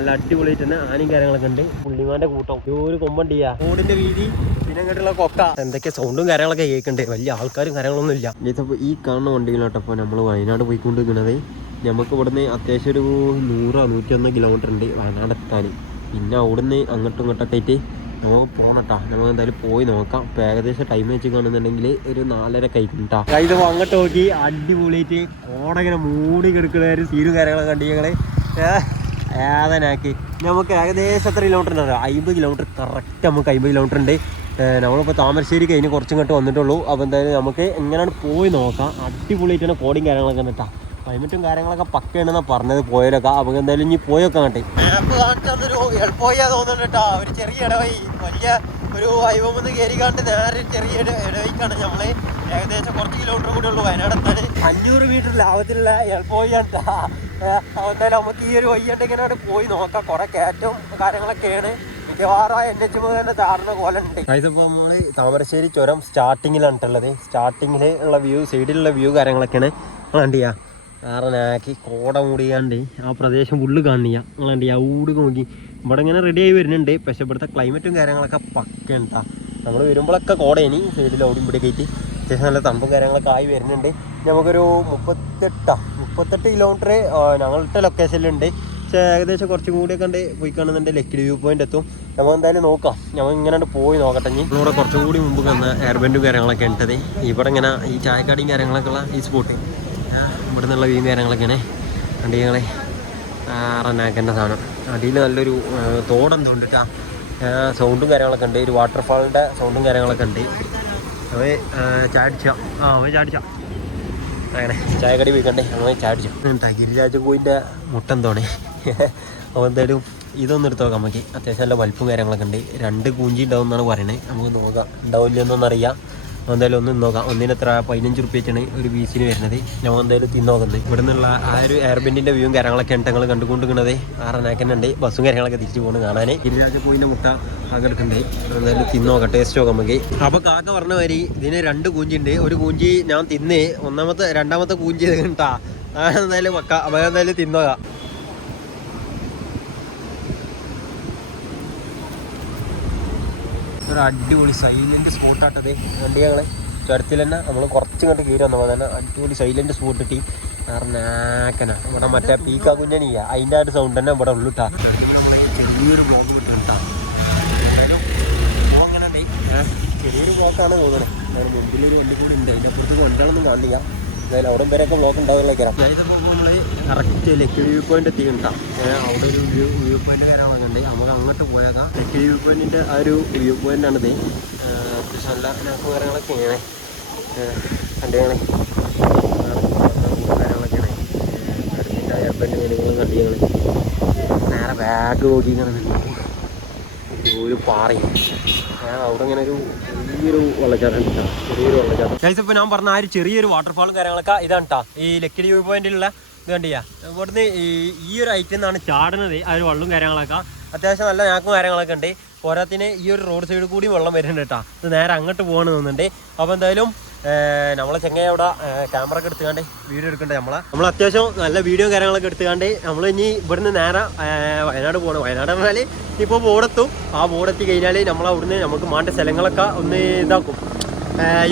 നല്ല അടിപൊളിയായിട്ട് തന്നെ ആനയും കാര്യങ്ങളൊക്കെ ഉണ്ട്. പുള്ളിമാന്റെ കൂട്ടം ഒരു കൊമ്പണ്ടിയാ റോഡിന്റെ വീതി പിന്നെ ഇങ്ങോട്ടുള്ള കൊക്ക എന്തൊക്കെ സൗണ്ടും കാര്യങ്ങളൊക്കെ കേൾക്കണ്ടേ. വലിയ ആൾക്കാരും കാര്യങ്ങളൊന്നും ഇല്ല. ഇതിപ്പോൾ ഈ കാണുന്ന വണ്ടികളാട്ടപ്പോൾ നമ്മൾ വയനാട് പോയിക്കൊണ്ടിരിക്കുന്നത്. നമുക്ക് ഇവിടുന്ന് അത്യാവശ്യം ഒരു 100-101 കിലോമീറ്റർ ഉണ്ട് വയനാട് എത്താൻ. പിന്നെ അവിടുന്ന് അങ്ങോട്ടും ഇങ്ങോട്ടൊക്കെ ആയിട്ട് നമുക്ക് പോകണട്ടാ. നമുക്ക് എന്തായാലും പോയി നോക്കാം. ഇപ്പോൾ ഏകദേശം ടൈം വെച്ച് കാണുന്നുണ്ടെങ്കിൽ ഒരു 4:30 കഴിക്കുന്നുട്ടാ. ഇതിപ്പോൾ അങ്ങോട്ട് നോക്കി അടിപൊളിയായിട്ട് ഓടങ്ങനെ മൂടി കിടക്കുന്ന ഒരു സീരും കാര്യങ്ങളൊക്കെ കണ്ടി ഞങ്ങൾ ഏതനാക്കി. നമുക്ക് ഏകദേശം എത്ര കിലോമീറ്റർ ഉണ്ടോ? 50 കിലോമീറ്റർ കറക്റ്റ്. നമുക്ക് 50 കിലോമീറ്റർ ഉണ്ട്. നമ്മളിപ്പോൾ താമരശ്ശേരി കഴിഞ്ഞ് കുറച്ചും ഇങ്ങോട്ട് വന്നിട്ടുള്ളൂ. അപ്പോൾ എന്തായാലും നമുക്ക് എങ്ങനെയാണ് പോയി നോക്കാം. അടിപൊളിയായിട്ടാണ് കോടിയും കാര്യങ്ങളൊക്കെ കണ്ടിട്ടാ. ക്ലൈമറ്റും കാര്യങ്ങളൊക്കെ പക്കയാണെന്നാണ് പറഞ്ഞത് പോയാലൊക്കെ. നമുക്ക് എന്തായാലും ഇനി പോയൊക്കെ കണ്ടേ. മാപ്പ് കാണിച്ചൊരു എളുപ്പമാ തോന്നുന്നുണ്ട് കേട്ടോ. ഒരു ചെറിയ ഇടവഴി, വലിയ ഒരു ഹൈവന്ന് കയറി കാണ്ട് നേരെ ചെറിയ ഇടവഴിക്കാണ് നമ്മൾ. ഏകദേശം കുറച്ച് കിലോമീറ്റർ കൂടെ ഉള്ളൂ വയനാട് എത്താൻ. 500 മീറ്റർ ലാഭത്തിലുള്ള എളുപ്പവഴിയാണ് കേട്ടോ. എന്തായാലും നമുക്ക് ഈ ഒരു വഴിയായിട്ട് ഇങ്ങനെ പോയി നോക്കാം. കുറെ കയറ്റവും കാര്യങ്ങളൊക്കെയാണ്. മിക്കവാറും NH തന്നെ ചാടുന്ന പോലെ ഉണ്ട്. ഇതിപ്പോൾ നമ്മൾ താമരശ്ശേരി ചുരം സ്റ്റാർട്ടിങ്ങിലാണ്. സ്റ്റാർട്ടിങ്ങിൽ ഉള്ള വ്യൂ, സൈഡിലുള്ള വ്യൂ കാര്യങ്ങളൊക്കെയാണ് കണ്ടിയാ. ആക്കി കോട മൂടിയാണ്ട് ആ പ്രദേശം ഫുള്ള് കാണില്ല. നിങ്ങളുണ്ട് ആ ഊട് നോക്കി ഇവിടെ ഇങ്ങനെ റെഡി ആയി വരുന്നുണ്ട്. പക്ഷെ ഇവിടുത്തെ ക്ലൈമറ്റും കാര്യങ്ങളൊക്കെ പക്കയാണ് കേട്ടോ. നമ്മൾ വരുമ്പോഴൊക്കെ കോടയിനി സൈഡിൽ ഓടി ഇവിടെ കയറ്റി അത്യാവശ്യം നല്ല തണുപ്പും കാര്യങ്ങളൊക്കെ ആയി വരുന്നുണ്ട്. നമുക്കൊരു 38 കിലോമീറ്റർ ഞങ്ങളുടെ ലൊക്കേഷനിലുണ്ട്. പക്ഷേ ഏകദേശം കുറച്ചും കൂടിയൊക്കെ ഉണ്ട് പോയി കാണുന്നുണ്ട്. ലക്കിടി വ്യൂ പോയിന്റ് എത്തും. നമ്മൾ എന്തായാലും നോക്കാം. നമ്മൾ ഇങ്ങനെ പോയി നോക്കട്ടെ. ഇനി ഇവിടെ കുറച്ചും കൂടി മുമ്പ് വന്ന എയർബെൻറ്റും കാര്യങ്ങളൊക്കെ ഉണ്ടത്. ഇവിടെ ഇങ്ങനെ ഈ ചായക്കാടിയും കാര്യങ്ങളൊക്കെ ഉള്ള ഈ സ്പോട്ട് ഇവിടെ നിന്നുള്ള വ്യൂ കാര്യങ്ങളൊക്കെയാണ്. വണ്ടികളെ റന്നാക്കേണ്ട സാധനം. അടിയിൽ നല്ലൊരു തോടെന്തോ ഉണ്ട് കേട്ടോ. സൗണ്ടും കാര്യങ്ങളൊക്കെ ഉണ്ട്. ഒരു വാട്ടർഫാളിൻ്റെ സൗണ്ടും കാര്യങ്ങളൊക്കെ ഉണ്ട്. അവ ചാടിച്ചോ അവ ചാടിച്ചോ അങ്ങനെ ചായക്കടി പോയിക്കണ്ടേ അങ്ങനെ ചാടിച്ചോ. ഗിരിരാജകോയിൻ്റെ മുട്ടെന്തോണേ. അപ്പോൾ എന്തായാലും ഇതൊന്നും എടുത്ത് നോക്കാം. നമുക്ക് അത്യാവശ്യം നല്ല വലുപ്പും കാര്യങ്ങളൊക്കെ ഉണ്ട്. 2 കൂഞ്ചി ഉണ്ടാവും എന്നാണ് പറയുന്നത്. നമുക്ക് നോക്കാം ഉണ്ടാവില്ലെന്നൊന്നറിയാം. എന്തായാലും ഒന്ന് നോക്കാം. ഒന്നിനെത്ര 15 റുപ്യക്കാണ് ഒരു പീസിന് വരുന്നത്. ഞാൻ എന്തായാലും തിന്നോക്കുന്നത്. ഇവിടെ നിന്നുള്ള ആ ഒരു എയർബെൻറ്റിൻ്റെ വ്യൂവും കാര്യങ്ങളൊക്കെ ഞങ്ങൾ കണ്ടുകൊണ്ടിരിക്കുന്നത്. നാക്കനുണ്ട് ബസ്സും കാര്യങ്ങളൊക്കെ തിരിച്ചു പോകുന്നത് കാണാൻ. ഗിരിരാജപൂവിൻ്റെ മുട്ട ആകെ എടുക്കണ്ടേ. എന്തായാലും തിന്നോക്കാം, ടേസ്റ്റ് നോക്കാം നമുക്ക്. അപ്പോൾ കാക്ക പറഞ്ഞ മാതിരി ഇതിന് 2 കൂഞ്ചിണ്ട്. ഒരു കൂഞ്ചി ഞാൻ തിന്ന്, രണ്ടാമത്തെ കൂഞ്ചി കേട്ടാ. എന്തായാലും വെക്ക. അപ്പോൾ എന്തായാലും തിന്നോക്കാം. ഒരു അടിപൊളി സൈലൻറ്റ് സ്പോട്ടാട്ടത്. വണ്ടി ഞങ്ങൾ ചുരത്തിൽ തന്നെ നമ്മൾ കുറച്ചിങ്ങോട്ട് കയറി വന്നപ്പോൾ തന്നെ അടിപൊളി സൈലൻറ്റ് സ്പോട്ട് കിട്ടി. നാക്കനാ ഇവിടെ മറ്റേ പീക്കാ കുഞ്ഞനിയ അതിൻ്റെ ആ ഒരു സൗണ്ട് തന്നെ ഇവിടെ ഉള്ളു കേട്ടാ. ചെറിയൊരു ബ്ലോക്ക് കിട്ടും. അങ്ങനെ ചെറിയൊരു ബ്ലോക്കാണ് തോന്നുന്നത്. മുമ്പിലൊരു വണ്ടി കൂടി ഉണ്ട്. അതിൻ്റെ അപ്പുറത്ത് വണ്ടികളൊന്നും കാണില്ല. എന്തായാലും അവിടെ വരെയൊക്കെ ബ്ലോക്ക് ഉണ്ടാവുള്ളേക്കാരം. ഇതിപ്പോൾ നമ്മൾ കറക്റ്റ് ലക്കി വ്യൂ പോയിന്റ് എത്തിയിട്ടുണ്ടാ. അവിടെ ഒരു വ്യൂ പോയിന്റ് കാര്യങ്ങളൊക്കെ ഉണ്ട്. നമുക്ക് അങ്ങോട്ട് പോയേക്കാം. ലക്കി വ്യൂ പോയിന്റിൻ്റെ ആ ഒരു വ്യൂ പോയിന്റാണിത്. അത്യാവശ്യം നല്ല നാക്ക് കാര്യങ്ങളൊക്കെയാണ്. കണ്ടികളെ കാര്യങ്ങളൊക്കെയാണ്. അടുത്തിൻ്റെ എയർബെൻറ്റ് മീനുകളും കണ്ടികള് നേരെ ബാഗ് നോക്കിക്കാണ്. ഒരു പാറയും അവിടെ ഇങ്ങനെ ഒരു ചെറിയൊരു വെള്ളച്ചാട്ടം ഉണ്ട്. ചെറിയൊരു വെള്ളച്ചാട്ടം. ഇപ്പോൾ ഞാൻ പറഞ്ഞ ആ ഒരു ചെറിയൊരു വാട്ടർഫാളും കാര്യങ്ങളൊക്കെ ഇതാണ് കേട്ടോ. ഈ ലക്കിടി വ്യൂ പോയിന്റിലുള്ള ഇത് കണ്ടിയാ. ഇവിടുന്ന് ഈ ഒരു ഐറ്റം നിന്നാണ് ചാടുന്നത്. ആ ഒരു വെള്ളവും കാര്യങ്ങളൊക്കെ അത്യാവശ്യം നല്ല ഞാക്കും കാര്യങ്ങളൊക്കെ ഉണ്ട്. പോരാത്തിന് ഈ ഒരു റോഡ് സൈഡ് കൂടി വെള്ളം വരുന്നുണ്ട് കേട്ടോ. ഇത് നേരെ അങ്ങോട്ട് പോകണമെന്ന് തോന്നുന്നുണ്ട്. അപ്പോൾ എന്തായാലും നമ്മളെ ചെങ്ങായി അവിടെ ക്യാമറ ഒക്കെ എടുത്തുകൊണ്ട് വീഡിയോ എടുക്കണ്ടേ. നമ്മൾ അത്യാവശ്യം നല്ല വീഡിയോ കാര്യങ്ങളൊക്കെ എടുത്തുകൊണ്ട് നമ്മൾ ഇനി ഇവിടുന്ന് നേരെ വയനാട് പോകണം. വയനാട് പറഞ്ഞാൽ ഇപ്പോൾ ബോർഡെത്തും. ആ ബോർഡെത്തി കഴിഞ്ഞാൽ നമ്മളവിടുന്ന് നമുക്ക് മാണ്ട സ്ഥലങ്ങളൊക്കെ ഒന്ന് ഇതാക്കും.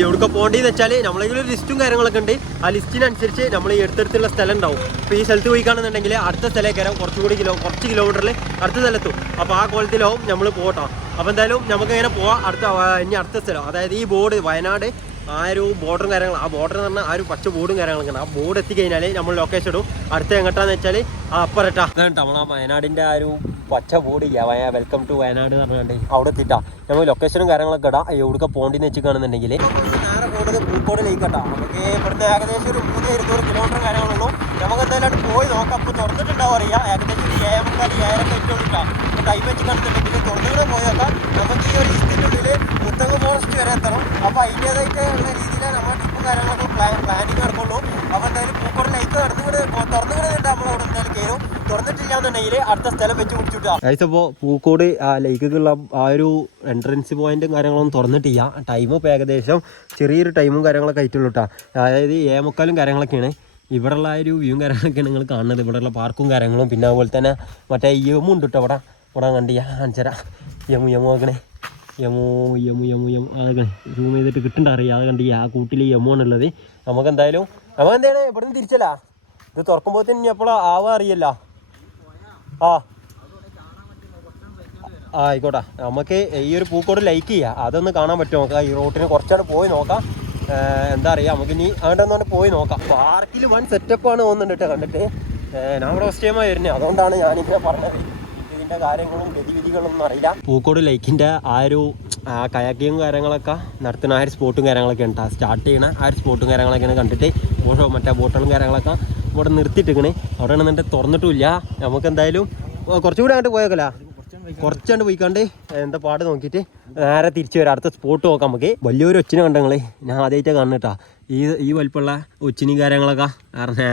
എവിടെയൊക്കെ പോകേണ്ടതെന്ന് വെച്ചാൽ നമ്മളെങ്കിലും ഒരു ലിസ്റ്റും കാര്യങ്ങളൊക്കെ ഉണ്ട്. ആ ലിസ്റ്റിനനുസരിച്ച് നമ്മൾ ഈ അടുത്തടുത്തുള്ള സ്ഥലം ഉണ്ടാവും. ഇപ്പോൾ ഈ സ്ഥലത്ത് പോയി കാണുന്നുണ്ടെങ്കിൽ അടുത്ത സ്ഥലമൊക്കെ കുറച്ച് കിലോമീറ്ററിൽ അടുത്ത സ്ഥലത്തും. അപ്പോൾ ആ കോലത്തിലാവും നമ്മൾ പോകട്ടോ. അപ്പോൾ എന്തായാലും നമുക്ക് ഇങ്ങനെ പോവാം. ഇനി അടുത്ത സ്ഥലം, അതായത് ഈ ബോർഡ് വയനാട് ആ ഒരു ബോർഡറും കാര്യങ്ങളും, ആ ബോർഡർ എന്ന് പറഞ്ഞാൽ ആ ഒരു പച്ച ബോർഡും കാര്യങ്ങളൊക്കെ ഉണ്ട്. ആ ബോർഡ് എത്തിക്കഴിഞ്ഞാൽ നമ്മൾ ലൊക്കേഷൻ ഇടും. അടുത്ത എങ്ങോട്ടാന്ന് വെച്ചാൽ അപ്പറട്ടാ അതാണ് നമ്മൾ ആ വയനാടിൻ്റെ ആ ഒരു പച്ച ബോർഡ് ഇല്ല, വെൽക്കം ടു വയനാട് എന്ന് പറഞ്ഞാണ്ട് അവിടെ എത്തിയിട്ടാ നമ്മൾ ലൊക്കേഷനും കാര്യങ്ങളൊക്കെ ഇടാം. എവിടെയൊക്കെ പോകേണ്ടതെന്ന് വെച്ച് കാണുന്നുണ്ടെങ്കിൽ നേരെ പോകുന്നത് പൂക്കോടിലേക്ക് കേട്ടോ. നമുക്ക് ഇവിടുന്ന് ഏകദേശം ഒരു 300-200 കിലോമീറ്റർ കാര്യങ്ങളുള്ളൂ. നമുക്ക് എന്തായാലും പോയി നോക്കാം. അപ്പോൾ തുറന്നിട്ടുണ്ടാവും അറിയാം. ഏകദേശം ഒരു 7:30-7:00 ഇട്ടുകൊണ്ടിട്ടാ. അപ്പോൾ ടൈം വെച്ച് കാണുന്നുണ്ടെങ്കിൽ തുറന്നുകൂടെ പോയേക്കാം. നമുക്ക് ഈ ഒരു ലിസ്റ്റിൻ്റെ ഉള്ളിൽ മുത്തങ്ങ ഫോറസ്റ്റ് വരെ എത്തണം. അപ്പോൾ അതിൻ്റേതായിട്ടുള്ള രീതിയിലാണ് നമ്മുടെ ട്രിപ്പും കാര്യങ്ങളൊക്കെ പ്ലാനിങ് നടക്കുള്ളൂ. അപ്പോൾ എന്തായാലും പൂക്കോട് ലേക്ക് തുറന്നുകൂടെ നിന്നിട്ട് നമ്മൾ അവിടെ എന്തായാലും കയറും. തുറന്നിട്ടില്ല എന്നുണ്ടെങ്കിൽ അടുത്ത സ്ഥലം വെച്ച് പിടിച്ചിട്ടാ. അപ്പോൾ പൂക്കോട് ആ ലേക്കുള്ള ആ ഒരു എൻട്രൻസ് പോയിന്റും കാര്യങ്ങളൊന്നും തുറന്നിട്ടില്ല. ടൈം ഇപ്പോൾ ഏകദേശം ചെറിയൊരു ടൈമും കാര്യങ്ങളൊക്കെ ആയിട്ടുള്ളൂ കേട്ടോ. അതായത് 7:45 കാര്യങ്ങളൊക്കെയാണ്. ഇവിടെയുള്ള ആ ഒരു വ്യൂവും കാര്യങ്ങളൊക്കെയാണ് നിങ്ങൾ കാണുന്നത്. ഇവിടെയുള്ള പാർക്കും കാര്യങ്ങളും പിന്നെ അതുപോലെ തന്നെ മറ്റേ യമു ഉണ്ട് കേട്ടോ. ഇവിടെ കണ്ടില്ല കാണിച്ചരാ. യമു നോക്കണേ. യമു അതൊക്കെ സൂം ചെയ്തിട്ട് കിട്ടണ്ട അറിയാം. അത് കണ്ടില്ല ആ കൂട്ടിൽ യമു ആണുള്ളത്. നമുക്കെന്തായാലും എന്താണ് ഇവിടുന്ന് തിരിച്ചല്ല, ഇത് തുറക്കുമ്പോഴത്തേന് ഇനി എപ്പോഴാ ആവാ അറിയല്ല. ആയിക്കോട്ടെ, നമുക്ക് ഈ ഒരു പൂക്കോട് ലൈക്ക് ചെയ്യാം, അതൊന്ന് കാണാൻ പറ്റുമോ നോക്കാം. ഈ റോട്ടിന് കുറച്ചാണ് പോയി നോക്കാം. എന്താ പറയുക, നമുക്കിനി അങ്ങോട്ട് ഒന്നുകൊണ്ട് പോയി നോക്കാം. പാർക്കിൽ വൺ സെറ്റപ്പാണ് തോന്നുന്നുണ്ട് കേട്ടോ കണ്ടിട്ട്. ഞാൻ ഇവിടെ ഫസ്റ്റ് ടൈമായി വരുന്നത്, അതുകൊണ്ടാണ് ഞാനിങ്ങനെ പറഞ്ഞത്. ഇതിൻ്റെ കാര്യങ്ങളും ഗതിവിധികളൊന്നും അറിയില്ല. പൂക്കോട് ലൈക്കിൻ്റെ ആ ഒരു കയാക്കിങ്ങും കാര്യങ്ങളൊക്കെ നടത്തുന്ന ആ ഒരു സ്പോട്ടും കാര്യങ്ങളൊക്കെ ഉണ്ട്. സ്റ്റാർട്ട് ചെയ്യണ ആ ഒരു സ്പോട്ടും കാര്യങ്ങളൊക്കെയാണ് കണ്ടിട്ട്. മറ്റേ ബോട്ടുകളും കാര്യങ്ങളൊക്കെ ഇവിടെ നിർത്തിയിട്ടിരിക്കണേ. അവിടെ ആണെന്നിട്ട് തുറന്നിട്ടുമില്ല. നമുക്കെന്തായാലും കുറച്ചുകൂടി അങ്ങോട്ട് പോയേക്കല്ല, കുറച്ചാണ്ട് പോയിക്കാണ്ട് എന്താ പാട് നോക്കിയിട്ട് നേരെ തിരിച്ചു വരാം. അടുത്ത സ്പോട്ട് നോക്കാം നമുക്ക്. വലിയൊരു ഒച്ചിനെ കണ്ടങ്ങളെ ഞാൻ ആദ്യമായിട്ടാണ് കാണുന്നുട്ടാ. ഈ വലിപ്പമുള്ള ഒച്ചിനി കാര്യങ്ങളൊക്കെ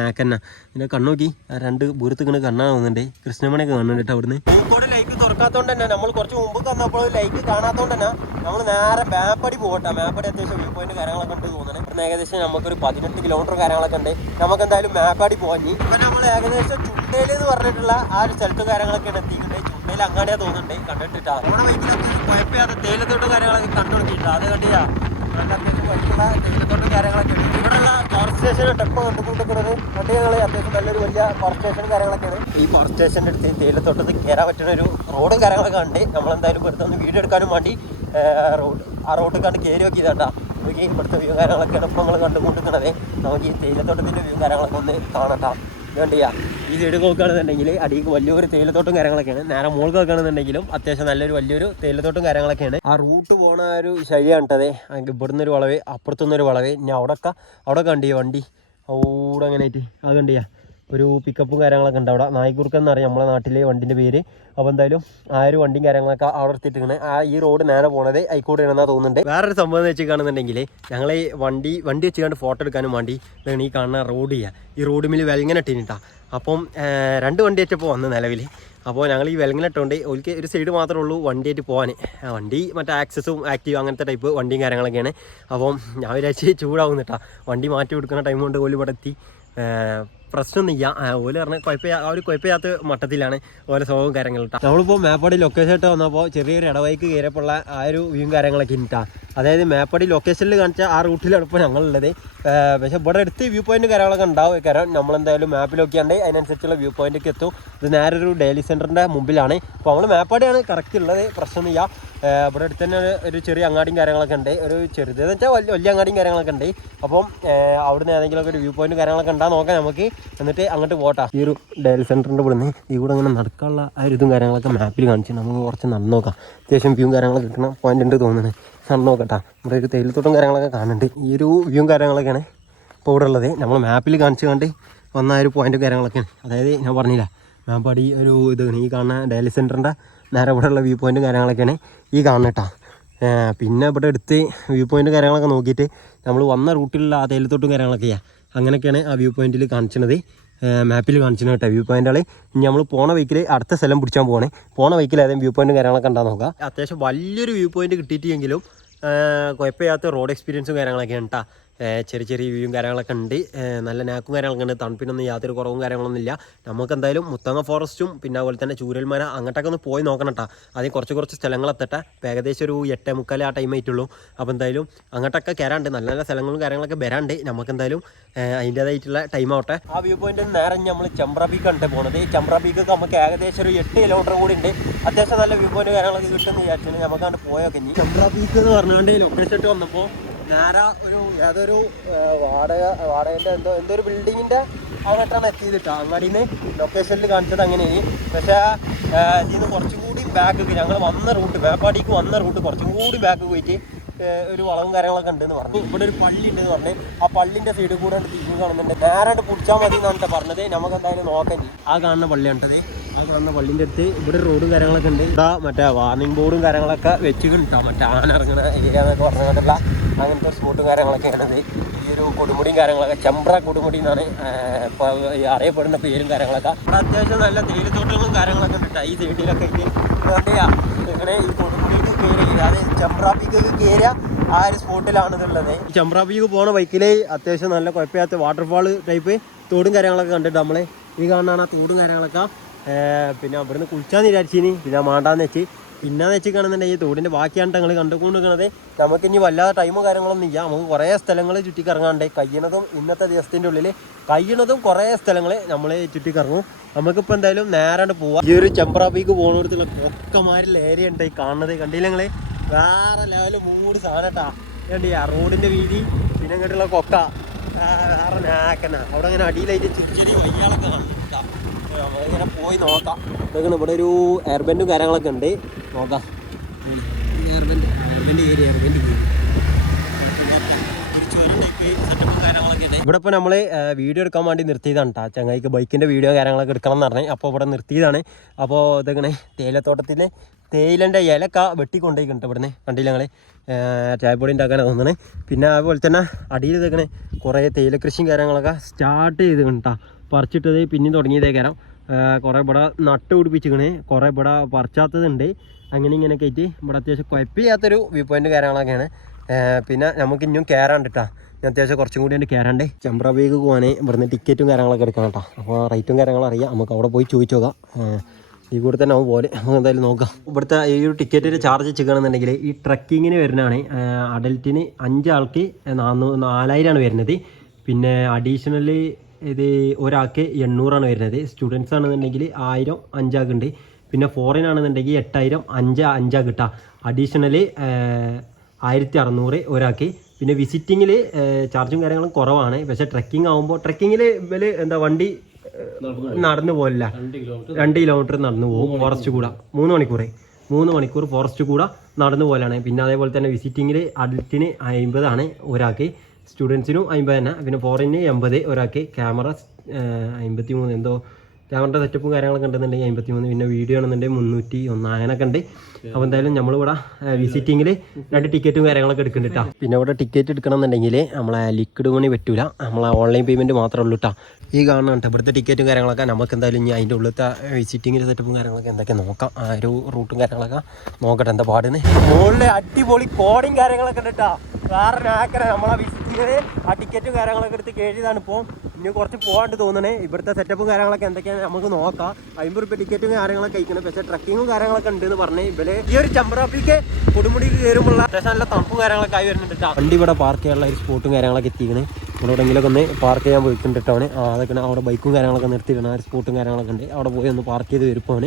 ആക്കന്നെ പിന്നെ കണ്ണോക്കി രണ്ട് ദൂരത്തിങ്ങനെ കണ്ണാൻ തോന്നുന്നുണ്ട്. കൃഷ്ണമണിയൊക്കെ കാണുന്നുണ്ട് അവിടുന്ന്. പൂക്കോട് ലൈക്ക് തുറക്കാത്തതുകൊണ്ട് തന്നെ നമ്മൾ കുറച്ച് മുമ്പ് വന്നപ്പോൾ ലൈക്ക് കാണാത്തതുകൊണ്ട് തന്നെ നമ്മൾ നേരെ മേപ്പടി പോകട്ടെ. മേപ്പടി അത്യാവശ്യം വ്യൂ പോയിന്റ് കാര്യങ്ങളൊക്കെ ഉണ്ട് തോന്നുന്നത്. ഇവിടുന്ന് ഏകദേശം നമുക്കൊരു 18 കിലോമീറ്റർ കാര്യങ്ങളൊക്കെ ഉണ്ട്. നമുക്ക് എന്തായാലും മേപ്പാടി പോകാൻ. ഇപ്പം നമ്മൾ ഏകദേശം ചുണ്ടേൽ എന്ന് പറഞ്ഞിട്ടുള്ള ആ ഒരു സ്ഥലത്തും കാര്യങ്ങളൊക്കെയാണ് എത്തിയിട്ടുണ്ട്. ചുണ്ടേൽ അങ്ങാടിയാ തോന്നുന്നുണ്ട് കണ്ടിട്ടാ. നമ്മുടെ വൈകിട്ട് കുഴപ്പമില്ലാത്ത തേയിലത്തോട്ട് കാര്യങ്ങളൊക്കെ കണ്ടുപിടിച്ചിട്ടാ. അത് കണ്ടിയാ നല്ല അത്യാവശ്യം വലിയ തേയിലത്തോട്ടും കാര്യങ്ങളൊക്കെ ഉണ്ട്. ഇവിടെയുള്ള പവർ സ്റ്റേഷൻ ടെപ്പ് കണ്ടുകൊണ്ടിരിക്കുന്നത് വണ്ടികൾ അത്യാവശ്യം നല്ലൊരു വലിയ പവർ സ്റ്റേഷൻ കാര്യങ്ങളൊക്കെയാണ്. ഈ പവർ സ്റ്റേഷൻ്റെ അടുത്ത് തേയിലത്തോട്ടത്ത് കയറാൻ പറ്റുന്ന ഒരു റോഡും കാര്യങ്ങളൊക്കെ ഉണ്ട്. നമ്മളെന്തായാലും ഇവിടുത്തെ ഒന്ന് വീഡിയോ എടുക്കാനും വേണ്ടി റോഡ് കണ്ട് കയറി നോക്കിയതാട്ടാ. നമുക്ക് ഇവിടുത്തെ വ്യൂ കാര്യങ്ങളൊക്കെയാണ് ഇപ്പോൾ നമ്മൾ കണ്ടുകൊണ്ടിരിക്കുന്നത്. നമുക്ക് ഈ തേയിലത്തോട്ടത്തിൻ്റെ വ്യൂ കാര്യങ്ങളൊക്കെ ഒന്ന് കാണട്ടാ. വേണ്ടിയാ ഈ സൈഡ് നോക്കുകയാണെന്നുണ്ടെങ്കിൽ അടിക്ക് വലിയൊരു തേയിലത്തോട്ടും കാര്യങ്ങളൊക്കെയാണ്. നേരെ മുകളിൽ നോക്കുകയാണെന്നുണ്ടെങ്കിലും അത്യാവശ്യം നല്ലൊരു വലിയൊരു തേയിലത്തോട്ടും കാര്യങ്ങളൊക്കെയാണ്. ആ റൂട്ട് പോണ ഒരു ശൈലിയാണ് കേട്ടത്. ഇവിടുന്ന് ഒരു വളവ്, അപ്പുറത്തുനിന്നൊരു വളവ്. ഇനി അവിടെ കണ്ടിയോ വണ്ടി അവിടെ അങ്ങനെ ആയിട്ട് അത് കണ്ടിയാ ഒരു പിക്കപ്പും കാര്യങ്ങളൊക്കെ ഉണ്ട് അവിടെ. നായ്ക്കുറുക്കെന്ന് അറിയാം നമ്മളെ നാട്ടിലെ വണ്ടിൻ്റെ പേര്. അപ്പോൾ എന്തായാലും ആ ഒരു വണ്ടിയും കാര്യങ്ങളൊക്കെ അവിടെ എടുത്തിട്ടിരിക്കണേ. ഈ റോഡ് നേരെ പോണത് ആയിക്കോട്ടെ എന്നാ തോന്നുന്നുണ്ട്. വേറൊരു സംഭവം എന്ന് വെച്ച് കാണുന്നുണ്ടെങ്കിൽ ഞങ്ങൾ ഈ വണ്ടി വെച്ച് കണ്ട് ഫോട്ടോ എടുക്കാനും വേണ്ടി ഈ കാണുന്ന റോഡ് ചെയ്യുക. ഈ റോഡ് മിൽ വെലങ്ങനെ ഇട്ടിട്ടാ. അപ്പം 2 വണ്ടി വെച്ചപ്പോൾ വന്ന് നിലവിൽ. അപ്പോൾ ഞങ്ങൾ ഈ വെലങ്ങനിട്ടുകൊണ്ട് ഒരിക്കൽ ഒരു സൈഡ് മാത്രമേ ഉള്ളൂ വണ്ടിയായിട്ട് പോകാൻ. വണ്ടി മറ്റേ ആക്സസും ആക്റ്റീവ് അങ്ങനത്തെ ടൈപ്പ് വണ്ടിയും കാര്യങ്ങളൊക്കെയാണ്. അപ്പം ഞാൻ വിചാരിച്ച് ചൂടാവുന്നിട്ടാ. വണ്ടി മാറ്റി കൊടുക്കുന്ന ടൈം കൊണ്ട് ഓല് ഇവിടെ എത്തി. പ്രശ്നമൊന്നുമില്ല. ഓല് പറഞ്ഞാൽ കുഴപ്പമില്ലാത്ത മട്ടത്തിലാണ് ഓല സ്വഭാവവും കാര്യങ്ങളും കേട്ടോ. നമ്മളിപ്പോൾ മേപ്പാടി ലൊക്കേഷൻ ഇട്ട് വന്നപ്പോൾ ചെറിയൊരു ഇടവഴിക്ക് കയറിയപ്പോൾ ആ ഒരു വ്യൂവും കാര്യങ്ങളൊക്കെ ഇട്ടാ. അതായത് മേപ്പാടി ലൊക്കേഷനിൽ കാണിച്ച ആ റൂട്ടിലാണ് ഇപ്പോൾ ഞങ്ങളുള്ളത്. പക്ഷേ ഇവിടെ അടുത്ത് വ്യൂ പോയിന്റ് കാര്യങ്ങളൊക്കെ ഉണ്ടാവും. കാരണം നമ്മളെന്തായാലും മാപ്പിൽ നോക്കിയാണ്ട് അതിനനുസരിച്ചുള്ള വ്യൂ പോയിന്റൊക്കെ എത്തും. ഇത് നേരെ ഒരു ഡെയിലി സെൻറ്ററിൻ്റെ മുമ്പിലാണ്. അപ്പോൾ നമ്മൾ മേപ്പാടിയാണ് കറക്റ്റ് ഉള്ളത്. പ്രശ്നമൊന്നുമില്ല. ഇവിടെ അടുത്ത് തന്നെ ഒരു ചെറിയ അങ്ങാടിയും കാര്യങ്ങളൊക്കെ ഉണ്ട്. ഒരു ചെറുതെന്ന് വെച്ചാൽ വലിയ അങ്ങാടിയും കാര്യങ്ങളൊക്കെ ഉണ്ട്. അപ്പം അവിടുന്ന് ഏതെങ്കിലുമൊക്കെ ഒരു വ്യൂ പോയിന്റ് കാര്യങ്ങളൊക്കെ ഉണ്ടാ നോക്കാം നമുക്ക്. എന്നിട്ട് അങ്ങോട്ട് പോട്ടാ. ഈ ഒരു ഡെയിലി സെൻറ്ററിൻ്റെ ഇവിടുന്ന് ഈ കൂടെ അങ്ങനെ നടക്കാനുള്ള ആ ഒരു ഇതും കാര്യങ്ങളൊക്കെ മാപ്പിൽ കാണിച്ച് നമുക്ക് കുറച്ച് നടന്നു നോക്കാം. അത്യാവശ്യം വ്യൂ കാര്യങ്ങളൊക്കെ കിട്ടണം പോയിന്റ് ഉണ്ട് തോന്നുന്നത്. നടന്നു നോക്കട്ടാ. ഇവിടെ ഒരു തേയിലത്തോട്ടം കാര്യങ്ങളൊക്കെ കാണുന്നുണ്ട്. ഈ ഒരു വ്യൂ കാര്യങ്ങളൊക്കെയാണ് ഇപ്പോൾ ഇവിടെ ഉള്ളത്. നമ്മൾ മാപ്പിൽ കാണിച്ച് കണ്ട് വന്ന ആ ഒരു പോയിന്റും കാര്യങ്ങളൊക്കെയാണ്. അതായത് ഞാൻ പറഞ്ഞില്ല മേപ്പാടി ഒരു ഇതാണ് ഈ കാണുന്ന ഡെയിലി സെൻറ്ററിൻ്റെ നേരെ ഇവിടെയുള്ള വ്യൂ പോയിന്റും കാര്യങ്ങളൊക്കെയാണ് ഈ കാണുന്നട്ടാ. പിന്നെ ഇവിടെ അടുത്ത് വ്യൂ പോയിന്റ് കാര്യങ്ങളൊക്കെ നോക്കിയിട്ട് നമ്മൾ വന്ന റൂട്ടിലുള്ള ആ തേയിലത്തോട്ടും കാര്യങ്ങളൊക്കെയാണ്. അങ്ങനെയൊക്കെയാണ് ആ വ്യൂ പോയിന്റിൽ കാണിച്ചത്. മാപ്പിൽ കാണിച്ചത് കേട്ടോ വ്യൂ പോയിന്റുകൾ. ഇനി നമ്മൾ പോണ വഴിക്കിൽ അടുത്ത സ്ഥലം പിടിച്ചാൽ പോകണേ. പോണ വഴിക്കിൽ ഏതെങ്കിലും വ്യൂ പോയിന്റും കാര്യങ്ങളൊക്കെ ഉണ്ടാകും നോക്കാം. അത്യാവശ്യം വലിയൊരു വ്യൂ പോയിന്റ് കിട്ടിയിട്ടെങ്കിലും കുഴപ്പമില്ലാത്ത റോഡ് എക്സ്പീരിയൻസും കാര്യങ്ങളൊക്കെ ഉണ്ട് കേട്ടോ. ചെറിയ വ്യൂവും കാര്യങ്ങളൊക്കെ ഉണ്ട്. നല്ല നാക്കും കാര്യങ്ങളൊക്കെ ഉണ്ട്. തണുപ്പിനൊന്നും യാതൊരു കുറവും കാര്യങ്ങളൊന്നും ഇല്ല. നമുക്ക് എന്തായാലും മുത്തങ്ങ ഫോറസ്റ്റും പിന്നെ അതുപോലെ തന്നെ ചൂരൽമല അങ്ങോട്ടൊക്കെ ഒന്ന് പോയി നോക്കണം കേട്ടോ. അതിൽ കുറച്ച് സ്ഥലങ്ങളെത്തട്ടെ. ഏകദേശം ഒരു 8:45 ആ ടൈം ആയിട്ടുള്ളൂ. അപ്പോൾ എന്തായാലും അങ്ങോട്ടൊക്കെ കയറാണ്ട് നല്ല സ്ഥലങ്ങളും കാര്യങ്ങളൊക്കെ വരാണ്ട്. നമുക്ക് എന്തായാലും അതിൻ്റേതായിട്ടുള്ള ടൈം ആവട്ടെ. ആ വ്യൂ പോയിന്റ് നേരെ നമ്മൾ ചെമ്പ്ര പീക്ക് കണ്ടിട്ട് പോകുന്നത്. ഈ ചെമ്പ്ര പീക്കൊക്കെ നമുക്ക് ഏകദേശം ഒരു 8 കിലോമീറ്റർ കൂടി ഉണ്ട്. അത്യാവശ്യം നല്ല വ്യൂ പോയിന്റ് കാര്യങ്ങളൊക്കെ കിട്ടുമെന്ന് വിചാരിച്ചാൽ നമുക്കങ്ങോട്ട് പോയൊക്കെ. ഇനി ചെമ്പ്ര പീക്ക് എന്ന് പറഞ്ഞുകൊണ്ട് ലൊക്കേഷൻ ഇട്ട് വന്നപ്പോൾ നേരെ ഏതൊരു വാടകൻ്റെ എന്തോ ഒരു ബിൽഡിങ്ങിൻ്റെ അങ്ങോട്ടാണ് എത്തിയതിട്ടാ. അങ്ങാടിയിൽ നിന്ന് ലൊക്കേഷനിൽ കാണിച്ചത് അങ്ങനെയാണ്. പക്ഷേ ഇതിൽ നിന്ന് കുറച്ചും കൂടി ബാക്ക് ഞങ്ങൾ വന്ന റൂട്ട് മേപ്പാടിക്ക് വന്ന റൂട്ട് കുറച്ചും കൂടി ബാക്ക് പോയിട്ട് ഒരു വളവും കാര്യങ്ങളൊക്കെ ഉണ്ടെന്ന് പറഞ്ഞു. ഇവിടെ ഒരു പള്ളി ഉണ്ടെന്ന് പറഞ്ഞ് ആ പള്ളിൻ്റെ സൈഡിൽ കൂടെ തിരിഞ്ഞ് കാണുന്നുണ്ട്. നേരായിട്ട് പിടിച്ചാൽ മതി എന്നാണ് പറഞ്ഞത്. നമുക്ക് എന്തായാലും നോക്കാം. ആ കാണുന്ന പള്ളിയാണ്ടത്. ആ കാണുന്ന പള്ളിൻ്റെ അടുത്ത് ഇവിടെ റോഡും കാര്യങ്ങളൊക്കെ ഉണ്ട്. ഇവിടെ മറ്റേ വാർണിംഗ് ബോർഡും കാര്യങ്ങളൊക്കെ വെച്ചിട്ടുണ്ടാ. മറ്റേ ആന ഇറങ്ങുന്ന ഏരിയ എന്നൊക്കെ പറഞ്ഞിട്ടുള്ള അങ്ങനത്തെ സ്പോട്ടും കാര്യങ്ങളൊക്കെയാണത്. ഈ ഒരു കൊടുമുടിയും കാര്യങ്ങളൊക്കെ ചെമ്പ്ര കൊടുമുടി എന്നാണ് ഇപ്പോൾ അറിയപ്പെടുന്ന പേരും കാര്യങ്ങളൊക്കെ. ഇവിടെ അത്യാവശ്യം നല്ല തേയിലത്തോട്ടങ്ങളും കാര്യങ്ങളൊക്കെ ഉണ്ട്. ഈ സൈഡിലൊക്കെ ഇങ്ങനെ ഈ കൊടുമുടിയിൽ കയറി അതായത് ചെമ്പ്ര പീക്കൊക്കെ കയറിയ ആ ഒരു സ്പോട്ടിലാണ് ഇതുള്ളത്. ഈ ചെമ്പ്രാപ്പിക്ക് പോണ ബൈക്കിൽ അത്യാവശ്യം നല്ല കുഴപ്പമില്ലാത്ത വാട്ടർഫാൾ ടൈപ്പ് തോടും കാര്യങ്ങളൊക്കെ കണ്ടിട്ട് നമ്മള് ഈ കാണാണ് ആ തോടും കാര്യങ്ങളൊക്കെ. പിന്നെ അവിടുന്ന് കുളിച്ചാന്ന് വിചാരിച്ചിനി, പിന്നെ മാണ്ടാന്ന് വെച്ച്. പിന്നെന്ന് വെച്ച് കാണുന്നുണ്ടെങ്കിൽ ഈ തോടിൻ്റെ ബാക്കിയാണ് ഞങ്ങൾ കണ്ടുകൊണ്ടിരിക്കുന്നത്. നമുക്ക് ഇനി വല്ലാതെ ടൈമോ കാര്യങ്ങളൊന്നും ഇല്ല. നമുക്ക് കുറേ സ്ഥലങ്ങൾ ചുറ്റിക്കറങ്ങാണ്ട് കഴിയണതും ഇന്നത്തെ ദിവസത്തിൻ്റെ ഉള്ളിൽ കഴിയണതും കുറേ സ്ഥലങ്ങൾ നമ്മൾ ചുറ്റിക്കറങ്ങും. നമുക്കിപ്പോൾ എന്തായാലും നേരാണ്ട് പോവാം. ഈ ഒരു ചെമ്പ്രാപ്പിക്ക് പോകുന്നിടത്തുള്ള കൊക്കമാരിൽ ഏരിയ ഉണ്ട് ഈ കാണുന്നത്. കണ്ടില്ല നിങ്ങൾ? വേറെ ലെവല് മൂട് സാധനട്ടാ. കണ്ടില്ല റോഡിൻ്റെ വീതി, പിന്നെ ഇങ്ങോട്ടുള്ള കൊക്ക വേറെ നാക്കന. അവിടെ അങ്ങനെ അടിയിലായിട്ട് ചെറിയ വയ്യാളൊക്കെ കണ്ടിട്ടാ. നമ്മളിങ്ങനെ പോയി നോക്കാം. ഇതൊക്കെ ഇവിടെ ഒരു എയർബെൻറ്റും കാര്യങ്ങളൊക്കെ ഉണ്ട്, നോക്കാം. എയർബെൻറ്റ് ഏരിയ, എയർബെൻറ്റ് ഇവിടെ ഇപ്പോൾ നമ്മൾ വീഡിയോ എടുക്കാൻ വേണ്ടി നിർത്തിയതാണ് കേട്ടോ. ചങ്ങായിക്ക് ബൈക്കിൻ്റെ വീഡിയോ കാര്യങ്ങളൊക്കെ എടുക്കണം എന്ന് പറഞ്ഞാൽ അപ്പോൾ ഇവിടെ നിർത്തിയതാണ്. അപ്പോൾ ഇതെങ്ങനെ തേയിലത്തോട്ടത്തിൽ തേയിലൻ്റെ ഇലക്ക വെട്ടിക്കൊണ്ടേക്കുന്നുണ്ട് ഇവിടുന്ന്. കണ്ടില്ല ഞങ്ങൾ ചായപ്പൊടി ഉണ്ടാക്കാനാണ് തോന്നുന്നത്. പിന്നെ അതുപോലെ തന്നെ അടിയിൽ ഇതൊക്കെ കുറേ തേയില കൃഷിയും കാര്യങ്ങളൊക്കെ സ്റ്റാർട്ട് ചെയ്ത് കേട്ടോ. പറിച്ചിട്ടത് പിന്നെയും തുടങ്ങിയതേക്കാരം. കുറേ ഇവിടെ നട്ട് പിടിപ്പിച്ചിക്കണേ, കുറേ ഇവിടെ പറിച്ചാത്തതുണ്ട്. അങ്ങനെ ഇങ്ങനെയൊക്കെ ആയിട്ട് ഇവിടെ അത്യാവശ്യം കുഴപ്പമില്ലാത്തൊരു വ്യൂ പോയിൻറ്റ് കാര്യങ്ങളൊക്കെയാണ്. പിന്നെ നമുക്ക് ഇനിയും കയറാണ്ട് കേട്ടോ. അത്യാവശ്യം കുറച്ചും കൂടി ഉണ്ട് കയറാണ്ട്. ചെമ്പ്രാപ്പിക്ക് പോകാൻ ഇവിടുന്ന് ടിക്കറ്റും കാര്യങ്ങളൊക്കെ എടുക്കണം കേട്ടോ. അപ്പോൾ റേറ്റും കാര്യങ്ങളും അറിയാം. നമുക്ക് അവിടെ പോയി ചോദിച്ചു നോക്കാം. ഈ കൂടെ തന്നെ ആവും പോലെ നമുക്ക് എന്തായാലും നോക്കാം. ഇവിടുത്തെ ഈ ഒരു ടിക്കറ്റിൻ്റെ ചാർജ് വെച്ചിരിക്കണമെന്നുണ്ടെങ്കിൽ ഈ ട്രക്കിങ്ങിന് വരുന്നതാണ്. അഡൽറ്റിന് 5 ആൾക്ക് 4000 വരുന്നത്. പിന്നെ അഡീഷണലി ഇത് ഒരാൾക്ക് 800 വരുന്നത്. സ്റ്റുഡൻസ് ആണെന്നുണ്ടെങ്കിൽ 1000 5 ആക്കുണ്ട്. പിന്നെ ഫോറിൻ ആണെന്നുണ്ടെങ്കിൽ 8000 5 കിട്ടാം. അഡീഷണലി 1600 ഒരാൾക്ക്. പിന്നെ വിസിറ്റിങ്ങിൽ ചാർജും കാര്യങ്ങളും കുറവാണ്. പക്ഷേ ട്രക്കിംഗ് ആകുമ്പോൾ ട്രക്കിങ്ങിൽ ഇവര് എന്താ വണ്ടി നടന്നു പോലില്ല. 2 കിലോമീറ്റർ നടന്നു പോകും. ഫോറസ്റ്റ് കൂടെ 3 മണിക്കൂർ ഫോറസ്റ്റ് കൂടെ നടന്നു പോലാണ്. പിന്നെ അതേപോലെ തന്നെ വിസിറ്റിങ്ങിൽ അഡൽറ്റിന് 50 ഒരാൾക്ക്, സ്റ്റുഡൻസിനും 50 തന്നെ. പിന്നെ ഫോറിന് 80 ഒരാൾക്ക്. ക്യാമറ 53 എന്തോ ക്യാമറ സെറ്റപ്പും കാര്യങ്ങളൊക്കെ ഉണ്ടെന്നുണ്ടെങ്കിൽ 53. പിന്നെ വീഡിയോ ആണെന്നുണ്ടെങ്കിൽ 301 അങ്ങനെയൊക്കെ ഉണ്ട്. അപ്പോൾ എന്തായാലും നമ്മളിവിടെ വിസിറ്റിങ്ങിൽ 2 ടിക്കറ്റും കാര്യങ്ങളൊക്കെ എടുക്കുന്നുണ്ട് കേട്ടോ. പിന്നെ ഇവിടെ ടിക്കറ്റ് എടുക്കണം എന്നുണ്ടെങ്കിൽ നമ്മളെ ലിക്വിഡ് മണി പറ്റൂല, നമ്മളെ ഓൺലൈൻ പേയ്മെൻറ്റ് മാത്രമേ ഉള്ളൂ കേട്ടോ. ഈ കാണുന്നുണ്ട് ഇവിടുത്തെ ടിക്കറ്റും കാര്യങ്ങളൊക്കെ. നമുക്ക് എന്തായാലും ഇനി അതിൻ്റെ ഉള്ളിലത്തെ വിസിറ്റിങ്ങിൻ്റെ സെറ്റപ്പും കാര്യങ്ങളൊക്കെ എന്തൊക്കെ നോക്കാം. ആ ഒരു റൂട്ടും കാര്യങ്ങളൊക്കെ നോക്കട്ടെ എന്താ പാടുന്നത്. മുകളിൽ അടിപൊളി കോടിയും കാര്യങ്ങളൊക്കെ ഉണ്ട് കേട്ടോ. വേറെ നാക്കന നമ്മളെ വിസിറ്റിങ്ങിൽ ആ ടിക്കറ്റും കാര്യങ്ങളൊക്കെ എടുത്ത് കയറിയതാണ്. ഇപ്പോൾ ഇനി കുറച്ച് പോകാണ്ട് തോന്നണേ. ഇവിടുത്തെ സെറ്റപ്പും കാര്യങ്ങളൊക്കെ എന്തൊക്കെയാണ് നമുക്ക് നോക്കാം. 50 രൂപ ടിക്കറ്റും കാര്യങ്ങളൊക്കെ കഴിക്കണം. പക്ഷേ ട്രക്കിങ്ങും കാര്യങ്ങളൊക്കെ ഉണ്ടെന്ന് പറഞ്ഞ് ഇവര് ഈ ഒരു ചെമ്പ്രാപ്പിക്ക് കൊടുമുടിക്ക് കയറുമ്പോൾ അത്യാവശ്യം നല്ല തണുപ്പും കാര്യങ്ങളൊക്കെ ആയി വരുന്നുണ്ട് കേട്ടോ. വണ്ടി ഇവിടെ പാർക്ക് ചെയ്യാനുള്ള ഒരു സ്പോട്ടും കാര്യങ്ങളൊക്കെ എത്തിക്കണേ. ഇവിടെ എവിടെയെങ്കിലൊക്കെ ഒന്ന് പാർക്ക് ചെയ്യാൻ പോയിട്ടുണ്ട് കേട്ടോ. അതൊക്കെ അവിടെ ബൈക്കും കാര്യങ്ങളൊക്കെ നിർത്തിയിടണം. ആ ഒരു സ്പോട്ടും കാര്യങ്ങളൊക്കെ ഉണ്ട്. അവിടെ പോയി ഒന്ന് പാർക്ക് ചെയ്ത് വരുമ്പോൾ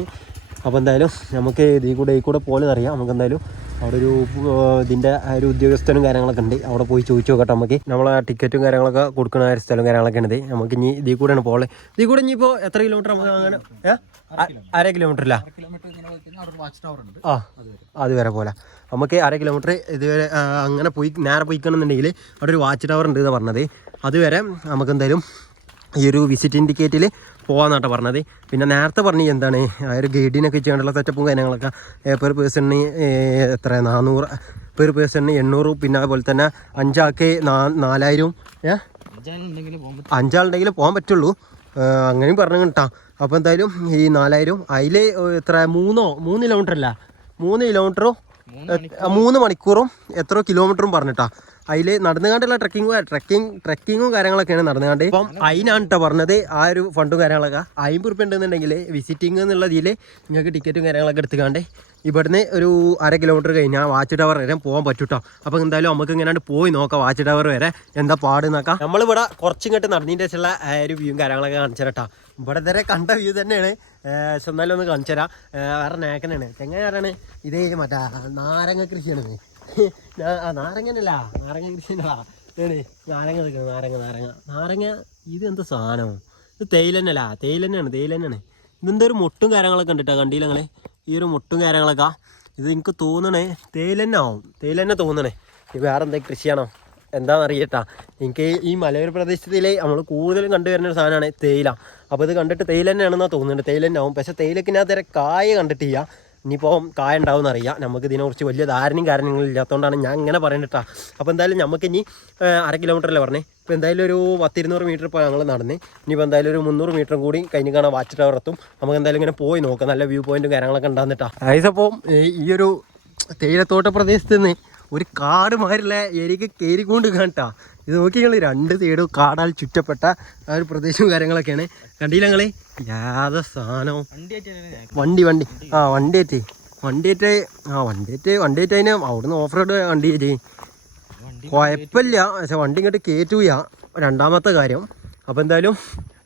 അപ്പോൾ എന്തായാലും നമുക്ക് ഈ കൂടെ പോലെ അറിയാം. നമുക്ക് എന്തായാലും അവിടെ ഒരു ഇതിൻ്റെ ഒരു ഉദ്യോഗസ്ഥനും കാര്യങ്ങളൊക്കെ ഉണ്ട്. അവിടെ പോയി ചോദിച്ചു നോക്കട്ടെ. നമുക്ക് നമ്മളെ ടിക്കറ്റും കാര്യങ്ങളൊക്കെ കൊടുക്കുന്ന ഒരു സ്ഥലം കാര്യങ്ങളൊക്കെ ഉണ്ട്. നമുക്ക് ഇനി ഇതിൽ കൂടെയാണ് പോകുന്നത്. ഇതിൽ കൂടെ ഇനിയിപ്പോൾ എത്ര കിലോമീറ്റർ നമുക്ക് അങ്ങനെ 1/2 കിലോമീറ്ററില്ല. ആ അത് വരെ പോലെ നമുക്ക് 1/2 കിലോമീറ്റർ ഇതുവരെ അങ്ങനെ പോയി നേരെ പോയിക്കണമെന്നുണ്ടെങ്കിൽ അവിടെ ഒരു വാച്ച് ടവർ ഉണ്ട് എന്ന് പറഞ്ഞത്. അതുവരെ നമുക്ക് എന്തായാലും ഈ ഒരു വിസിറ്റിംഗ് ടിക്കറ്റിൽ പോകാമെന്നാട്ടോ പറഞ്ഞത്. പിന്നെ നേരത്തെ പറഞ്ഞ് എന്താണ് ആ ഒരു ഗൈഡിനൊക്കെ ചെയ്യാനുള്ള സെറ്റപ്പും കാര്യങ്ങളൊക്കെ പെർ പേഴ്സണിന് എത്ര 400 പെർ പേഴ്സണിന് 800. പിന്നെ അതുപോലെ തന്നെ 5 ആൾക്ക് 4000. 5 ആളുണ്ടെങ്കിൽ പോകാൻ പറ്റുള്ളൂ അങ്ങനെയും പറഞ്ഞു കേട്ടോ. അപ്പോൾ എന്തായാലും ഈ 4000 അതിൽ എത്ര 3 കിലോമീറ്റർ അല്ല 3 കിലോമീറ്ററും 3 മണിക്കൂറും എത്രയോ കിലോമീറ്ററും പറഞ്ഞിട്ടാ. അതിൽ നടന്നുകൊണ്ടുള്ള ട്രക്കിങ്ങും കാര്യങ്ങളൊക്കെയാണ് നടന്നുകൊണ്ട്. ഇപ്പം അതിനാണ് കേട്ടോ പറഞ്ഞത്. ആ ഒരു ഫണ്ടും കാര്യങ്ങളൊക്കെ 50 രൂപ ഉണ്ടെന്നുണ്ടെങ്കിൽ വിസിറ്റിംഗ് എന്നുള്ളതിൽ നിങ്ങൾക്ക് ടിക്കറ്റും കാര്യങ്ങളൊക്കെ എടുത്തുകൊണ്ട് ഇവിടുന്ന് ഒരു 1/2 കിലോമീറ്റർ കഴിഞ്ഞാൽ വാച്ച് ടവർ വരെ പോകാൻ പറ്റൂട്ടോ. അപ്പോൾ എന്തായാലും നമുക്ക് ഇങ്ങനെ പോയി നോക്കാം വാച്ച് ടവർ വരെ എന്താ പാട് നോക്കാം. നമ്മളിവിടെ കുറച്ചിങ്ങോട്ട് നടന്നതിൻ്റെ ശേഷമുള്ള ഒരു വ്യൂവും കാര്യങ്ങളൊക്കെ കാണിച്ചു തരാം കേട്ടോ. ഇവിടെ വരെ കണ്ട വ്യൂ തന്നെയാണ്. പക്ഷെ എന്നാലും ഒന്ന് കാണിച്ചു തരാം. വേറെ നേക്കനാണ്. എങ്ങനെയാണ് ഇത് മറ്റേ നാരങ്ങ കൃഷിയാണ്. നാരങ്ങനല്ല നാരങ്ങ കൃഷിയാ. നാരങ്ങ നിൽക്കുന്നത് നാരങ്ങ. ഇത് എന്താ സാധനം? ഇത് തേയിലന്നല്ല, തേയിലന്നെയാണ്. ഇതെന്താ ഒരു മുട്ടും കാര്യങ്ങളൊക്കെ ഉണ്ട് കേട്ടോ. കണ്ടില്ല ഞങ്ങളെ ഈ ഒരു മുട്ടും കാര്യങ്ങളൊക്കെ. ഇത് എനിക്ക് തോന്നണേ തേയിലന്നെ തോന്നണേ. ഇത് വേറെ എന്താ കൃഷിയാണോ എന്താണെന്നറിയട്ടാ. എനിക്ക് ഈ മലയോര പ്രദേശത്തിലെ നമ്മൾ കൂടുതലും കണ്ടുവരുന്ന ഒരു സാധനമാണ് തേയില. അപ്പോൾ ഇത് കണ്ടിട്ട് തേയില തന്നെയാണെന്നാണ് തോന്നുന്നുണ്ട്. തേയില ആവും. പക്ഷേ തേയിലക്കിനകത്ത് വരെ കായ കണ്ടിട്ടില്ല. ഇനിയിപ്പോൾ കായ ഉണ്ടാവുമെന്ന് അറിയാം. നമുക്ക് ഇതിനെക്കുറിച്ച് വലിയ ധാരണയും കാര്യങ്ങളും ഇല്ലാത്തതുകൊണ്ടാണ് ഞാൻ ഇങ്ങനെ പറയുന്നിട്ടാ. അപ്പോൾ എന്തായാലും നമുക്ക് ഇനി 1/2 കിലോമീറ്ററല്ലേ പറഞ്ഞേ. ഇപ്പോൾ എന്തായാലും ഒരു 100-200 മീറ്റർ ഇപ്പോൾ ഞങ്ങൾ നടന്ന് ഇനിയിപ്പോൾ എന്തായാലും ഒരു 300 മീറ്ററും കൂടി കഴിഞ്ഞ് കാണാൻ വാച്ച് ടവർ എത്തും. നമുക്ക് എന്തായാലും ഇങ്ങനെ പോയി നോക്കാം. നല്ല വ്യൂ പോയിൻറ്റും കാര്യങ്ങളൊക്കെ ഉണ്ടാകുന്നിട്ടാ. അപ്പോൾ ഈ ഒരു തേയിലത്തോട്ട പ്രദേശത്ത് നിന്ന് ഒരു കാട് മാതിരിയുള്ള ഏരിയക്ക് കയറിക്കൊണ്ട് കാണട്ടാ. ഇത് നോക്കി ഞങ്ങൾ 2 സൈഡും കാടാൽ ചുറ്റപ്പെട്ട ആ ഒരു പ്രദേശവും കാര്യങ്ങളൊക്കെയാണ്. കണ്ടില്ല ഞങ്ങൾ യാതൊരു സാധനവും വണ്ടിയേറ്റ് അതിന് അവിടുന്ന് ഓഫ് റോഡ് വണ്ടി കയറ്റി കുഴപ്പമില്ല. പക്ഷെ വണ്ടി ഇങ്ങോട്ട് കയറ്റൂല, രണ്ടാമത്തെ കാര്യം. അപ്പോൾ എന്തായാലും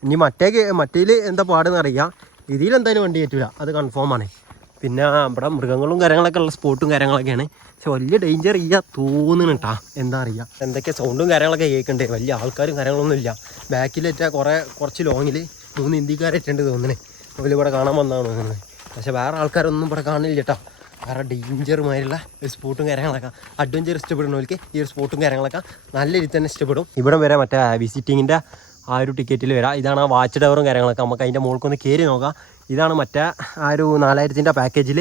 ഇനി മറ്റേൽ എന്താ പാടെന്ന് അറിയാം, ഇതിലെന്തായാലും വണ്ടി കയറ്റൂല, അത് കൺഫേമാണ്. പിന്നെ ഇവിടെ മൃഗങ്ങളും കാര്യങ്ങളൊക്കെ ഉള്ള സ്പോട്ടും കാര്യങ്ങളൊക്കെയാണ്. പക്ഷെ വലിയ ഡേഞ്ചർ ഇല്ല തോന്നുന്നു കേട്ടാ. എന്താ അറിയാം, എന്തൊക്കെ സൗണ്ടും കാര്യങ്ങളൊക്കെ കേൾക്കണ്ടേ. വലിയ ആൾക്കാരും കാര്യങ്ങളൊന്നും ഇല്ല. ബാക്കിലേറ്റാ കുറച്ച് ലോങ്ങിൽ 3 ഇന്ത്യക്കാരേറ്റുണ്ട് തോന്നുന്നത്. ഇവിടെ കാണാൻ വന്നതാണ് തോന്നുന്നത്. പക്ഷെ വേറെ ആൾക്കാരൊന്നും ഇവിടെ കാണില്ല കേട്ടോ. വേറെ ഡേഞ്ചറുമായുള്ള ഒരു സ്പോട്ടും കാര്യങ്ങളൊക്കെ അഡ്വഞ്ചർ ഇഷ്ടപ്പെടുന്നവർക്ക് ഈ ഒരു സ്പോട്ടും കാര്യങ്ങളൊക്കെ നല്ല രീതിയിൽ തന്നെ ഇഷ്ടപ്പെടും. ഇവിടെ വരെ മറ്റേ വിസിറ്റിങ്ങിൻ്റെ ആ ഒരു ടിക്കറ്റിൽ വരാം. ഇതാണ് ആ വാച്ച് ടവറും കാര്യങ്ങളൊക്കെ. നമുക്ക് അതിൻ്റെ മുകൾക്കൊന്ന് കയറി നോക്കാം. ഇതാണ് മറ്റേ ആ ഒരു 4000-ൻ്റെ പാക്കേജിൽ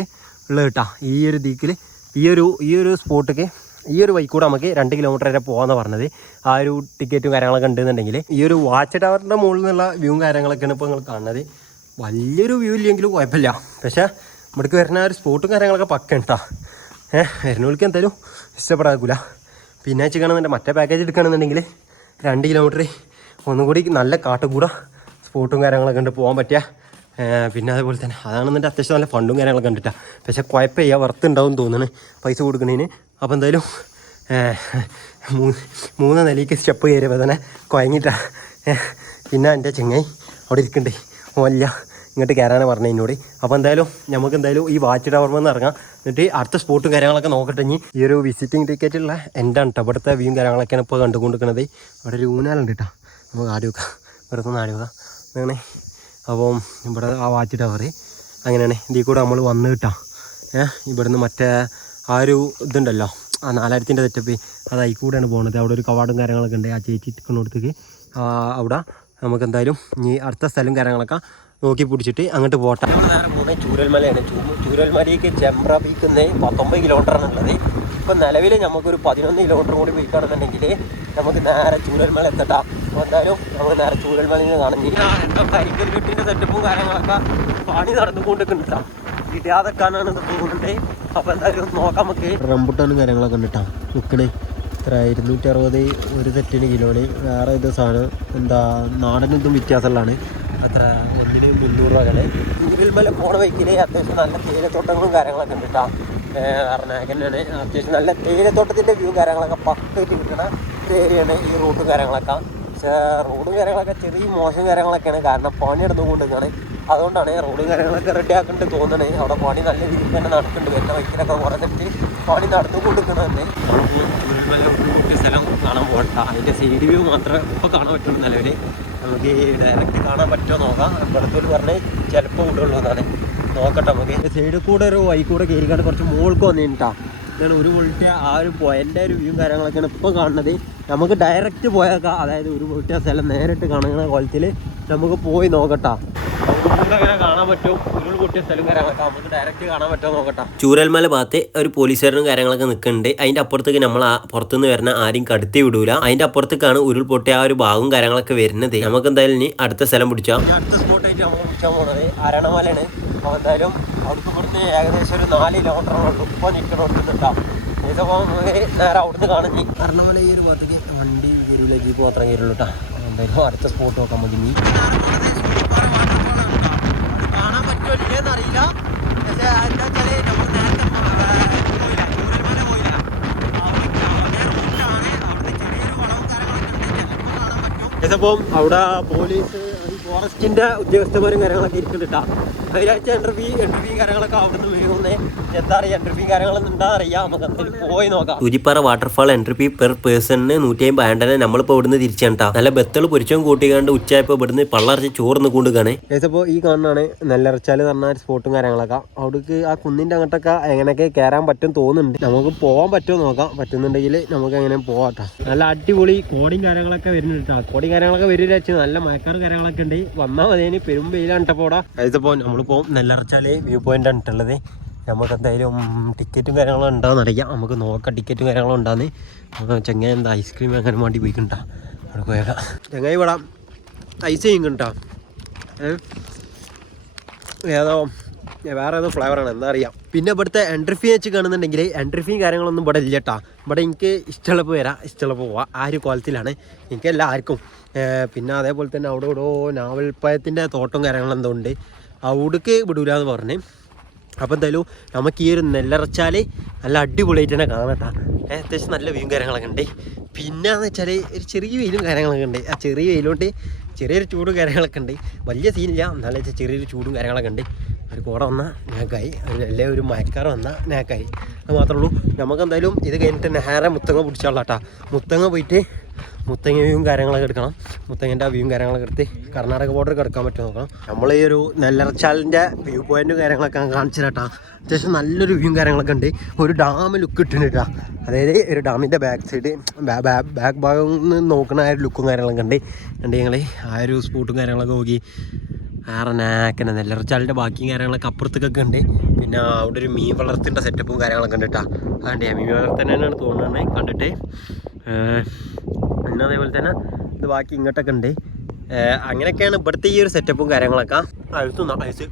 ഉള്ളത് കേട്ടോ. ഈ ഒരു ദിക്കിൽ ഈ ഒരു സ്പോട്ടിക്ക് ഈ ഒരു വഴിക്കൂടെ നമുക്ക് 2 കിലോമീറ്റർ വരെ പോകാമെന്ന് പറഞ്ഞത്. ആ ഒരു ടിക്കറ്റും കാര്യങ്ങളൊക്കെ ഉണ്ടെന്നുണ്ടെങ്കിൽ ഈ ഒരു വാച്ച് ടവറിൻ്റെ മുകളിൽ നിന്നുള്ള വ്യൂവും കാര്യങ്ങളൊക്കെയാണ് ഇപ്പോൾ നിങ്ങൾ കാണുന്നത്. വലിയൊരു വ്യൂ ഇല്ലെങ്കിലും കുഴപ്പമില്ല. പക്ഷേ ഇവിടേക്ക് വരുന്ന ഒരു സ്പോട്ടും കാര്യങ്ങളൊക്കെ പക്കയാണ് കേട്ടോ. വരുന്നവർക്ക് എന്തായാലും ഇഷ്ടപ്പെടാക്കില്ല. പിന്നെ വെച്ചിട്ടാണെന്നുണ്ടെങ്കിൽ മറ്റേ പാക്കേജ് എടുക്കുകയാണെന്നുണ്ടെങ്കിൽ 2 കിലോമീറ്റർ ഒന്നും കൂടി നല്ല കാട്ടുകൂട സ്പോട്ടും കാര്യങ്ങളൊക്കെ ഉണ്ട് പോകാൻ പറ്റിയ. പിന്നെ അതുപോലെ തന്നെ അതാണെന്നുണ്ടെങ്കിൽ അത്യാവശ്യം നല്ല ഫണ്ടും കാര്യങ്ങളൊക്കെ കണ്ടിട്ടാണ്. പക്ഷേ കുഴപ്പമില്ല, വർത്ത് ഉണ്ടാവും തോന്നുന്നു പൈസ കൊടുക്കുന്നതിന്. അപ്പോൾ എന്തായാലും 3 നിലയ്ക്ക് സ്റ്റെപ്പ് കയറിയപ്പോൾ തന്നെ കുഴങ്ങിയിട്ടാണ്. പിന്നെ എൻ്റെ ചെങ്ങായി അവിടെ ഇരിക്കണ്ടേ, ഓല്ല ഇങ്ങോട്ട് കയറാനാണ് പറഞ്ഞത് എന്നോട്. അപ്പോൾ എന്തായാലും നമുക്ക് എന്തായാലും ഈ വാച്ച് ടവർമെന്ന് നിന്ന് ഇറങ്ങാം. എന്നിട്ട് അടുത്ത സ്പോട്ടും കാര്യങ്ങളൊക്കെ നോക്കട്ടെ. ഇനി ഈ ഒരു വിസിറ്റിംഗ് ടിക്കറ്റുള്ള എൻ്റെ കേട്ടോ ഇവിടുത്തെ വ്യൂവും കാര്യങ്ങളൊക്കെയാണ് ഇപ്പോൾ കണ്ടുകൊണ്ടിരിക്കുന്നത്. അവിടെ ഒരു ഊനാലുണ്ട് കേട്ടോ, നമുക്ക് ആടി വെക്കാം, വെറുതെ ആടി വെക്കാം അങ്ങനെ. അപ്പം ഇവിടെ ആ വാച്ച് ടവർ അങ്ങനെയാണ്. ഇതിൽ കൂടെ നമ്മൾ വന്ന് കിട്ടാം. ഇവിടുന്ന് മറ്റേ ആ ഒരു ഇതുണ്ടല്ലോ, ആ 4000-ൻ്റെ സെറ്റപ്പ്, അത് അതിൽ കൂടെയാണ് പോകുന്നത്. അവിടെ ഒരു കവാടും കാര്യങ്ങളൊക്കെ ഉണ്ട്. ആ ചേച്ചി ഇരിക്കുന്നിടത്തേക്ക് അവിടെ നമുക്ക് എന്തായാലും ഇനി അടുത്ത സ്ഥലം കാര്യങ്ങളൊക്കെ നോക്കി പിടിച്ചിട്ട് അങ്ങോട്ട് പോട്ടെ. നേരെ പോകുന്നത് ചൂരൽമലയാണ്. ചൂരൽമലയ്ക്ക് ചെമ്പ്ര പീക്കുന്ന 19 കിലോമീറ്ററാണ് ഉള്ളത്. ഇപ്പം നിലവിൽ നമുക്കൊരു 11 കിലോമീറ്റർ കൂടി പോയിക്കാണെന്നുണ്ടെങ്കിൽ നമുക്ക് നേരെ ചൂരൽമല എത്തട്ടാം. അപ്പോൾ എന്തായാലും നമുക്ക് നേരെ ചൂരൽമലയിൽ നിന്ന് കാണുന്നില്ല. എന്താ കരിക്കൽ കെട്ടിൻ്റെ സെറ്റപ്പും കാര്യങ്ങളൊക്കെ പണി നടന്നുകൊണ്ടിരിക്കുന്നുണ്ടാവും. ഇടാതെക്കാനാണ് തോന്നുന്നുണ്ട്. അപ്പോൾ എന്തായാലും നോക്കാം നമുക്ക്. റംബുട്ടാനും കാര്യങ്ങളൊക്കെ കണ്ടിട്ടാ നിൽക്കണേ. ഇത്ര 260 ഒരു സെറ്റിന് കിലോന്. വേറെ ഇത് സാധനം എന്താ നാടനും ഇതും വ്യത്യാസമുള്ളതാണ്. അത്ര 1 300 രൂപകളെ. ചൂരൽമല പോണ വഴിക്കിൽ അത്യാവശ്യം നല്ല തേയിലത്തോട്ടങ്ങളും കാര്യങ്ങളൊക്കെ ഉണ്ട് കേട്ടോ. എറണാകുളമാണ് അത്യാവശ്യം നല്ല തേയിലത്തോട്ടത്തിൻ്റെ വ്യൂ കാര്യങ്ങളൊക്കെ പക്കായിട്ട് കിട്ടുന്ന ഏരിയയാണ് ഈ റൂട്ടും കാര്യങ്ങളൊക്കെ. പക്ഷേ റോഡും കാര്യങ്ങളൊക്കെ ചെറിയ മോശം കാര്യങ്ങളൊക്കെയാണ്. കാരണം പണി എടുത്തുകൊണ്ടിരിക്കുകയാണ്. അതുകൊണ്ടാണ് റോഡും കാര്യങ്ങളൊക്കെ റെഡി ആക്കേണ്ടത് തോന്നണേ. അവിടെ പണി നല്ല രീതിയിൽ തന്നെ നടക്കുന്നുണ്ട്. വരുന്ന വഴിക്കിലൊക്കെ കുറേ തെറ്റ് പണി നടന്നുകൊണ്ടിരിക്കണമെന്ന്. നമുക്ക് സ്ഥലം കാണാൻ പോകണ്ട. അതിൻ്റെ സൈഡ് വ്യൂ മാത്രമേ ഇപ്പോൾ കാണാൻ പറ്റുള്ളൂ നിലവിൽ. നമുക്ക് ഡയറക്റ്റ് കാണാൻ പറ്റുമോ നോക്കാം. ഇവിടുത്തെ പറഞ്ഞ് ചിലപ്പോൾ കൂടുള്ളൂ എന്നാണ്. നോക്കട്ടെ നമുക്ക്. സൈഡിൽ കൂടെ ഒരു വഴി കൂടെ കയറിക്കാണ്ട് കുറച്ച് മുകൾക്ക് വന്നിട്ടാ. ഇതാണ് ഒരു പൊളിട്ടിയ ആ ഒരു പോയിൻ്റെ ഒരു വ്യൂ കാര്യങ്ങളൊക്കെയാണ് ഇപ്പോൾ കാണുന്നത്. നമുക്ക് ഡയറക്റ്റ് പോയേക്കാം. അതായത് ഒരു പൊളിട്ടിയ സ്ഥലം നേരിട്ട് കാണുന്ന കോലത്തിൽ നമുക്ക് പോയി നോക്കട്ടാ. അങ്ങനെ കാണാൻ പറ്റും. ഉരുൾ പൊട്ടിയ സ്ഥലം കാര്യങ്ങളൊക്കെ നമുക്ക് ഡയറക്റ്റ് കാണാൻ പറ്റുമോ നോക്കട്ടെ. ചൂരൽമല ഭാഗത്ത് ഒരു പോലീസുകാരനും കാര്യങ്ങളൊക്കെ നിൽക്കുന്നുണ്ട്. അതിൻ്റെ അപ്പുറത്തേക്ക് നമ്മൾ പുറത്തുനിന്ന് വരുന്ന ആരും കടത്തി വിടൂല. അതിൻ്റെ അപ്പുറത്തേക്കാണ് ഉരുൾ പൊട്ടിയ ആ ഒരു ഭാഗവും കാര്യങ്ങളൊക്കെ വരുന്നത്. നമുക്ക് എന്തായാലും ഇനി അടുത്ത സ്ഥലം പിടിച്ചാൽ അടുത്ത സ്പോട്ടായിട്ട് നമ്മൾ പിടിച്ചാൽ പോകുന്നത് അരണമലയാണ്. അപ്പോൾ എന്തായാലും അവിടുത്തെ പുറത്ത് ഏകദേശം ഒരു 4 കിലോമീറ്ററുള്ളൂ ഇപ്പോൾ നിൽക്കണോട്ടുണ്ടാവും. ഇതിപ്പോൾ നമുക്ക് നേരെ അവിടുന്ന് കാണുന്നത് അരണമല. ഈ ഒരു ഭാഗത്തേക്ക് വണ്ടി കയറില്ല, ജീപ്പ് മാത്രം കയറുള്ളൂ കേട്ടോ. എന്തായാലും അടുത്ത സ്പോട്ട് നോക്കാം നമുക്ക്. ഇനി കാണാൻ പറ്റുമല്ലേന്നറിയില്ല. പക്ഷേ എന്താ വെച്ചാൽ നമ്മൾ നേരത്തെ ചൂരൽമല പോയില്ല. അവിടുത്തെ ചെറിയൊരു വളവും കാര്യങ്ങളൊക്കെ ഉണ്ട്. ചിലപ്പോൾ കാണാൻ പറ്റും. ചിലപ്പം അവിടെ പോലീസ് ഫോറസ്റ്റിൻ്റെ ഉദ്യോഗസ്ഥന്മാരും കാര്യങ്ങളൊക്കെ ഇരിക്കുന്നുണ്ട് കേട്ടോ. അതിലാഴ്ച എൻട്രി കാര്യങ്ങളൊക്കെ അവിടുന്ന് വീഴുന്നേ. എന്താ പറയുക, എൻട്രി കാര്യങ്ങളൊന്നും എന്താ അറിയാം. നമുക്ക് എന്തായാലും പോയി നോക്കാം. Soochipara waterfall entry fee per പേഴ്സണിന് 150 ആണ്ടനെ. നമ്മളിപ്പോൾ ഇവിടുന്ന് തിരിച്ചാണ്ടാ. നല്ല ബത്തൾ പൊരിച്ചും കൂട്ടിക്കാണ്ട് ഉച്ചയായപ്പോൾ ഇവിടുന്ന് പള്ളറച്ച് ചോർന്ന് കൊണ്ടുകാണ്. ഏകദേശപ്പോൾ ഈ കാണാണ് നെല്ലറച്ചാൽ എന്ന് പറഞ്ഞ സ്പോട്ടും കാര്യങ്ങളൊക്കെ. അവിടേക്ക് ആ കുന്നിൻ്റെ അങ്ങോട്ടൊക്കെ എങ്ങനെയൊക്കെ കയറാൻ പറ്റും തോന്നുന്നുണ്ട്. നമുക്ക് പോകാൻ പറ്റുമോ നോക്കാം. പറ്റുന്നുണ്ടെങ്കിൽ നമുക്ക് എങ്ങനെ പോകാട്ടോ. നല്ല അടിപൊളി കോടിയും കാര്യങ്ങളൊക്കെ വരുന്നുണ്ട് കേട്ടോ. കോടിയും കാര്യങ്ങളൊക്കെ വരില്ല വെച്ച് നല്ല മയക്കാർ കാര്യങ്ങളൊക്കെ ഉണ്ട്. വന്നാൽ മതിന് പെരും വെയിലാണ് പോടാ. അതിപ്പോൾ നമ്മളിപ്പോൾ നെല്ലറച്ചാല് വ്യൂ പോയിൻ്റാണ് ഇട്ടുള്ളത്. നമുക്ക് എന്തായാലും ടിക്കറ്റും കാര്യങ്ങളും ഉണ്ടാകുന്ന അറിയാം. നമുക്ക് നോക്കാം ടിക്കറ്റും കാര്യങ്ങളും ഉണ്ടാകുന്ന. ചെങ്ങായി എന്താ ഐസ്ക്രീം അങ്ങനെ വേണ്ടി പോയിക്കണ്ടാ. അവിടെ പോയേക്കാം. ചെങ്ങായി വിടാം ഐസ് ചെയ്യുന്നുണ്ടാ. ഏതോ വേറെ ഏതോ ഫ്ലേവറാണ് എന്താ അറിയാം. പിന്നെ ഇവിടുത്തെ എൻട്രി ഫീ വെച്ച് കാണുന്നുണ്ടെങ്കിൽ എൻട്രി ഫീ കാര്യങ്ങളൊന്നും ഇവിടെ ഇല്ല കേട്ടോ. ഇവിടെ എനിക്ക് ഇഷ്ടമുള്ളപ്പോൾ വരാം, ഇഷ്ടമുള്ളപ്പോൾ പോവാം, ആ ഒരു ക്വാളിറ്റിയിലാണ് എനിക്ക് എല്ലാവർക്കും. പിന്നെ അതേപോലെ തന്നെ അവിടെ ഇവിടെ നാവൽപ്പഴത്തിൻ്റെ തോട്ടം കാര്യങ്ങളെന്തോ ഉണ്ട്, അവിടേക്ക് വിടൂലെന്ന് പറഞ്ഞ്. അപ്പോൾ എന്തായാലും നമുക്ക് ഈ ഒരു നെല്ലറച്ചാൽ നല്ല അടിപൊളിയായിട്ട് തന്നെ കാണാം കേട്ടോ. അത്യാവശ്യം നല്ല വ്യൂവും കാര്യങ്ങളൊക്കെ ഉണ്ട്. പിന്നെയെന്ന് വെച്ചാൽ ഒരു ചെറിയ വെയിലും കാര്യങ്ങളൊക്കെ ഉണ്ട്. ആ ചെറിയ വെയിലുകൊണ്ട് ചെറിയൊരു ചൂടും കാര്യങ്ങളൊക്കെ ഉണ്ട്. വലിയ സീനില്ല, എന്നാലും വെച്ചാൽ ചെറിയൊരു ചൂടും കാര്യങ്ങളൊക്കെ ഉണ്ട്. ഒരു കോട വന്നാൽ ഞാക്കായി, അല്ലെ ഒരു മയക്കാറ് വന്നാൽ ഞാക്കായി. അത് മാത്രമേ ഉള്ളൂ. നമുക്ക് എന്തായാലും ഇത് കഴിഞ്ഞിട്ട് നേരെ മുത്തങ്ങ പിടിച്ചോളാം കേട്ടോ. മുത്തങ്ങ പോയിട്ട് മുത്തങ്ങ വ്യൂവും കാര്യങ്ങളൊക്കെ എടുക്കണം. മുത്തങ്ങൻ്റെ വ്യൂവും കാര്യങ്ങളൊക്കെ എടുത്ത് കർണാടക ബോർഡർ കിടക്കാൻ പറ്റുമോ നോക്കണം. നമ്മൾ ഈ ഒരു നെല്ലറച്ചാലിൻ്റെ വ്യൂ പോയിൻറ്റും കാര്യങ്ങളൊക്കെ കാണിച്ചു കേട്ടോ. അത്യാവശ്യം നല്ലൊരു വ്യൂവും കാര്യങ്ങളൊക്കെ ഉണ്ട്. ഒരു ഡാം ലുക്ക് ഇട്ടുണ്ട് കേട്ടോ. അതായത് ഒരു ഡാമിൻ്റെ ബാക്ക് സൈഡ് ബാക്ക് ഭാഗം നിന്ന് നോക്കുന്ന ആ ഒരു ലുക്കും കാര്യങ്ങളൊക്കെ ഉണ്ട്. ഞങ്ങൾ ആ ഒരു സ്പോട്ടും കാര്യങ്ങളൊക്കെ നോക്കി ആറനാക്കനെ നെല്ലറച്ചാലിൻ്റെ ബാക്കിയും കാര്യങ്ങളൊക്കെ അപ്പുറത്തേക്കൊക്കെ ഉണ്ട്. പിന്നെ അവിടെ ഒരു മീൻ വളർത്തിൻ്റെ സെറ്റപ്പും കാര്യങ്ങളൊക്കെ ഉണ്ട് കേട്ടോ. അതുകൊണ്ട് മീൻ വളർത്തന്നെയാണ് തോന്നുന്നത് കണ്ടിട്ട്. പിന്നെ അതേപോലെ തന്നെ ഇത് ബാക്കി ഇങ്ങോട്ടൊക്കെ ഉണ്ട്. അങ്ങനെയൊക്കെയാണ് ഇവിടുത്തെ ഈ ഒരു സെറ്റപ്പും കാര്യങ്ങളൊക്കെ. അഴുത്തുന്ന അയച്ച്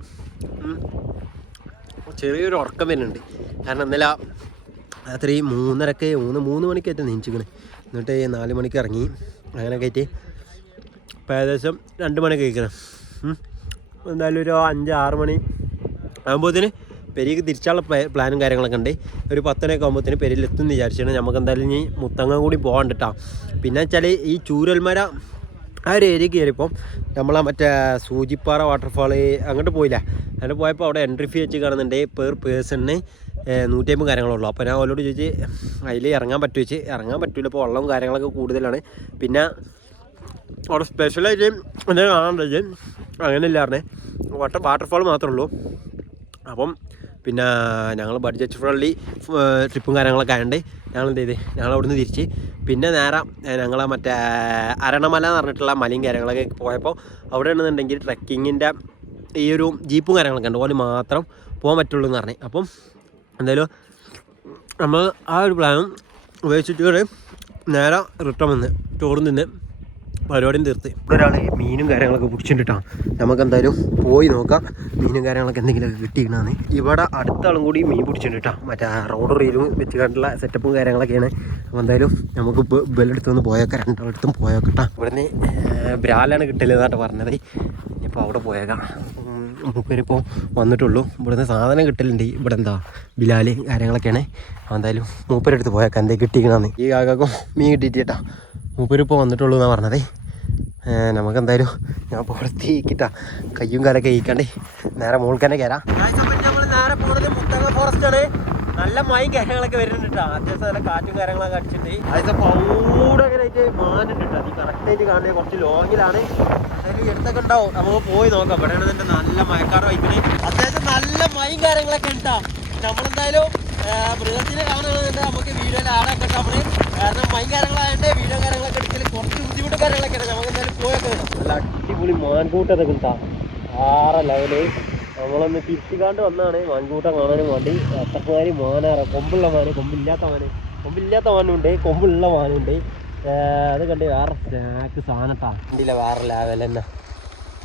ചെറിയൊരു ഉറക്കം വരുന്നുണ്ട്. കാരണം ഇന്നലെ രാത്രി 3 മണിക്കായിട്ട് നീച്ചിക്കണ്. എന്നിട്ട് 4 മണിക്ക് ഇറങ്ങി. അങ്ങനെയൊക്കെ ആയിട്ട് ഇപ്പം ഏകദേശം 2 മണിക്ക് കഴിക്കണം. എന്തായാലും ഒരു 5-6 മണി ആകുമ്പോഴത്തേന് പെരിക്ക് തിരിച്ചുള്ള പ്ലാനും കാര്യങ്ങളൊക്കെ ഉണ്ട്. ഒരു 10 മണിയൊക്കെ ആകുമ്പോഴത്തേന് പെരിയിലെത്തുമെന്ന് വിചാരിച്ചാണ്. നമുക്ക് എന്തായാലും ഇനി മുത്തങ്ങ കൂടി പോകാണ്ട് കേട്ടോ. പിന്നെ വെച്ചാൽ ഈ ചൂരൽമര ആ ഒരു ഏരിയ കയറിയപ്പം നമ്മളെ മറ്റേ സൂചിപ്പാറ വാട്ടർഫാൾ അങ്ങോട്ട് പോയില്ല. അങ്ങോട്ട് പോയപ്പോൾ അവിടെ എൻട്രി ഫീ വെച്ച് കാണുന്നുണ്ട് പെർ പേഴ്സണിന് 150 കാര്യങ്ങളുള്ളൂ. അപ്പോൾ ഞാൻ അവരോട് ചോദിച്ച് അതിൽ ഇറങ്ങാൻ പറ്റുമോ ചോദിച്ച്. ഇറങ്ങാൻ പറ്റില്ല, ഇപ്പോൾ വെള്ളവും കാര്യങ്ങളൊക്കെ കൂടുതലാണ്. പിന്നെ അവിടെ സ്പെഷ്യലായിട്ട് എന്തെങ്കിലും കാണാനുള്ളത് അങ്ങനെ ഇല്ലായിരുന്നേ, വാട്ടർഫാൾ മാത്രമേ ഉള്ളൂ. അപ്പം പിന്നെ ഞങ്ങൾ ബഡ്ജറ്റ് ഫ്രണ്ട്ലി ട്രിപ്പും കാര്യങ്ങളൊക്കെ ആയതുകൊണ്ട് ഞങ്ങൾ എന്ത് ചെയ്ത് ഞങ്ങൾ അവിടെ നിന്ന് തിരിച്ച് പിന്നെ നേരെ ഞങ്ങൾ മറ്റേ അരണമല എന്ന് പറഞ്ഞിട്ടുള്ള മലയും കാര്യങ്ങളൊക്കെ പോയപ്പോൾ അവിടെ ആണെന്നുണ്ടെങ്കിൽ ട്രക്കിങ്ങിൻ്റെ ഈ ഒരു ജീപ്പും കാര്യങ്ങളൊക്കെ ഉണ്ട്, ഓല് മാത്രം പോകാൻ പറ്റുള്ളൂ എന്ന് പറഞ്ഞു. അപ്പം എന്തായാലും നമ്മൾ ആ ഒരു പ്ലാനും ഉപയോഗിച്ചിട്ട് നേരെ റിട്ടേൺ വന്ന് ചോറും തിന്ന് പരിപാടിയും തീർത്ത്. ഇവിടെ ഒരാൾ മീനും കാര്യങ്ങളൊക്കെ പിടിച്ചിട്ടാണ്. നമുക്ക് എന്തായാലും പോയി നോക്കാം മീനും കാര്യങ്ങളൊക്കെ എന്തെങ്കിലുമൊക്കെ കിട്ടിയിരുന്നാണ്. ഇവിടെ അടുത്ത ആളും കൂടി മീൻ പിടിച്ചിട്ടാ. മറ്റേ റോഡ് റീലും വെച്ച് കണ്ടുള്ള സെറ്റപ്പും കാര്യങ്ങളൊക്കെയാണ്. അപ്പോൾ എന്തായാലും നമുക്ക് ബെല്ലെടുത്തൊന്ന് പോയേക്കാം, രണ്ടാളടുത്തും പോയേക്കട്ടാ. ഇവിടുന്ന് ബ്രാലാണ് കിട്ടലെന്നാട്ട് പറഞ്ഞത്. ഇപ്പോൾ അവിടെ പോയേക്കാം. മൂപ്പരിപ്പോൾ വന്നിട്ടുള്ളൂ. ഇവിടുന്ന് സാധനം കിട്ടലുണ്ട്. ഇവിടെ എന്താ ബിലാല് കാര്യങ്ങളൊക്കെയാണ്. എന്തായാലും മൂപ്പരെടുത്ത് പോയേക്കാം എന്തെങ്കിലും കിട്ടിയിരിക്കണമെന്ന്. ഈ കാക്കും മീൻ കിട്ടിയിട്ടാ മൂപ്പരിപ്പോൾ വന്നിട്ടുള്ളൂ എന്നാണ് പറഞ്ഞത്. നമുക്കെന്തായാലും ഞാൻ പുറത്തേക്കിട്ടാ കയ്യും കാലൊക്കെ കഴിക്കാണ്ട് നേരെ മുകളിൽ തന്നെ കയറാം. നമ്മൾ നേരെ പോകുന്നത് മുത്തങ്ങ ഫോറസ്റ്റാണ്. നല്ല മഴയും കാര്യങ്ങളൊക്കെ വരുന്നുണ്ട് കേട്ടോ. അത്യാവശ്യം നല്ല കാറ്റും കാര്യങ്ങളൊക്കെ അടിച്ചിട്ടുണ്ട്. അതിൻ്റെ പൗടെ അങ്ങനെ ആയിട്ട് മാനുണ്ട് കേട്ടോ. അത് കറക്റ്റായിട്ട് കാണുന്നത് കുറച്ച് ലോങ്ങിലാണ്. അതിൽ എടുത്തൊക്കെ ഉണ്ടാവും, നമുക്ക് പോയി നോക്കാം. ഇവിടെയാണ് ഇതിൻ്റെ നല്ല മഴക്കാറ് വയ്ക്കുന്നത്. അത്യാവശ്യം നല്ല മഴയും കാര്യങ്ങളൊക്കെ ഉണ്ടാ. നമ്മളെന്തായാലും മൃഗത്തിനെ കാണുന്നുണ്ട്. നമുക്ക് വീഡിയോയിൽ ആടാൻ നമ്മൾ കാരണം മൈൻ കാര്യങ്ങളായതുകൊണ്ട് വീഡിയോ കാര്യങ്ങളൊക്കെ എടുക്കൽ കുറച്ച് ബുദ്ധിമുട്ട് കാര്യങ്ങളൊക്കെയാണ്. നമുക്ക് എന്തായാലും പോയൊക്കെ നല്ല അടിപൊളി മാൻകൂട്ടൊക്കെ കിട്ടാം. 6 ലെവല് നമ്മളൊന്ന് തിരിച്ചുകാണ്ട് വന്നാണ് മാൻകൂട്ടം കാണാനും വേണ്ടി. അത്തക്കുമാരി മാനാറ കൊമ്പുള്ള മാന്, കൊമ്പില്ലാത്ത മാനുണ്ട്, കൊമ്പുള്ള മാനുണ്ട്. അത് കണ്ട് വേറെ സ്നാക്ക് സാധനട്ടാ കണ്ടില്ല, വേറെ ലെവൽ തന്നെ,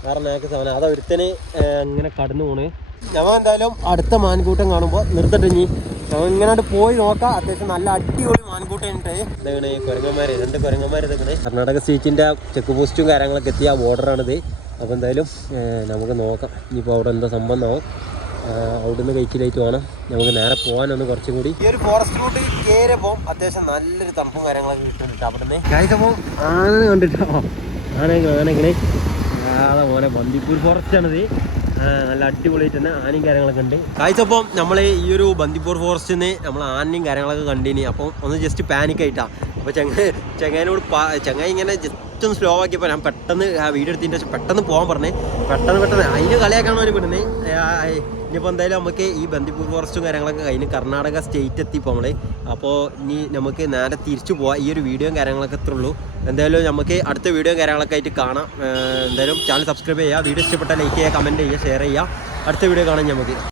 വേറെ സ്നാക്ക് സാധനം. അത് ഒരുത്തന് അങ്ങനെ കടന്നു പോണ്. ഞങ്ങൾ എന്തായാലും അടുത്ത മാൻകൂട്ടം കാണുമ്പോൾ നിർത്തിട്ട് ഇനി ഞങ്ങൾ ഇങ്ങനെ പോയി നോക്കാം. അത്യാവശ്യം നല്ല അടിപൊളി മാൻകൂട്ടം ഉണ്ട്. ഇതാണ് കുരങ്ങന്മാർ, 2 കുരങ്ങന്മാർ ഇതൊക്കെ കർണാടക സ്റ്റേറ്റിൻ്റെ ചെക്ക് പോസ്റ്റും കാര്യങ്ങളൊക്കെ എത്തിയ ബോർഡറാണിത്. അപ്പോൾ എന്തായാലും നമുക്ക് നോക്കാം ഇനിയിപ്പോൾ അവിടെ എന്താ സംബന്ധമാവും. അവിടുന്ന് കഴിച്ചിലായിട്ട് വേണം നമുക്ക് നേരെ പോകാനൊന്ന് കുറച്ചും കൂടി. ഈ ഒരു ഫോറസ്റ്റ് റൂട്ട് കയറിയപ്പോൾ അത്യാവശ്യം നല്ലൊരു തണുപ്പും കാര്യങ്ങളൊക്കെ കിട്ടുന്നുണ്ട്. അവിടുന്ന് കഴിച്ചപ്പോൾ ആന കണ്ടിട്ടോ, ആനങ്ങനെ പോലെ ബന്ദിപ്പൂർ ഫോറസ്റ്റ് ആണിത്. നല്ല അടിപൊളിയായിട്ട് തന്നെ ആനയും കാര്യങ്ങളൊക്കെ ഉണ്ട്. കാഴ്ചപ്പം നമ്മൾ ഈ ഒരു ബന്ദിപ്പൂർ ഫോറസ്റ്റിൽ നിന്ന് നമ്മൾ ആനയും കാര്യങ്ങളൊക്കെ കണ്ടിനി. അപ്പോൾ ഒന്ന് ജസ്റ്റ് പാനിക്കായിട്ടാണ്. അപ്പോൾ ചങ്ങായി ഇങ്ങനെ ജസ്റ്റ് ഒന്ന് സ്ലോ ആക്കിയപ്പോൾ ഞാൻ പെട്ടെന്ന് വീഡിയോ എടുത്തതിൻ്റെ ശേഷം പെട്ടെന്ന് പോകാൻ പറഞ്ഞേ. പെട്ടെന്ന് അതിന് കളിയാക്കാണ് അവന് വിടുന്നത്. ഇനിയിപ്പോൾ എന്തായാലും നമുക്ക് ഈ ബന്ദിപ്പൂർ ഫോറസ്റ്റും കാര്യങ്ങളൊക്കെ കഴിഞ്ഞ് കർണാടക സ്റ്റേറ്റ് എത്തിപ്പോൾ നമ്മൾ. അപ്പോൾ ഇനി നമുക്ക് നേരെ തിരിച്ചു പോവാം. ഈ ഒരു വീഡിയോയും കാര്യങ്ങളൊക്കെ എത്ര ഉള്ളൂ. എന്തായാലും നമുക്ക് അടുത്ത വീഡിയോയും കാര്യങ്ങളൊക്കെ ആയിട്ട് കാണാം. എന്തായാലും ചാനൽ സബ്സ്ക്രൈബ് ചെയ്യുക, വീഡിയോ ഇഷ്ടപ്പെട്ടാൽ ലൈക്ക് ചെയ്യുക, കമൻറ്റ് ചെയ്യുക, ഷെയർ ചെയ്യുക. അടുത്ത വീഡിയോ കാണാം നമുക്ക്.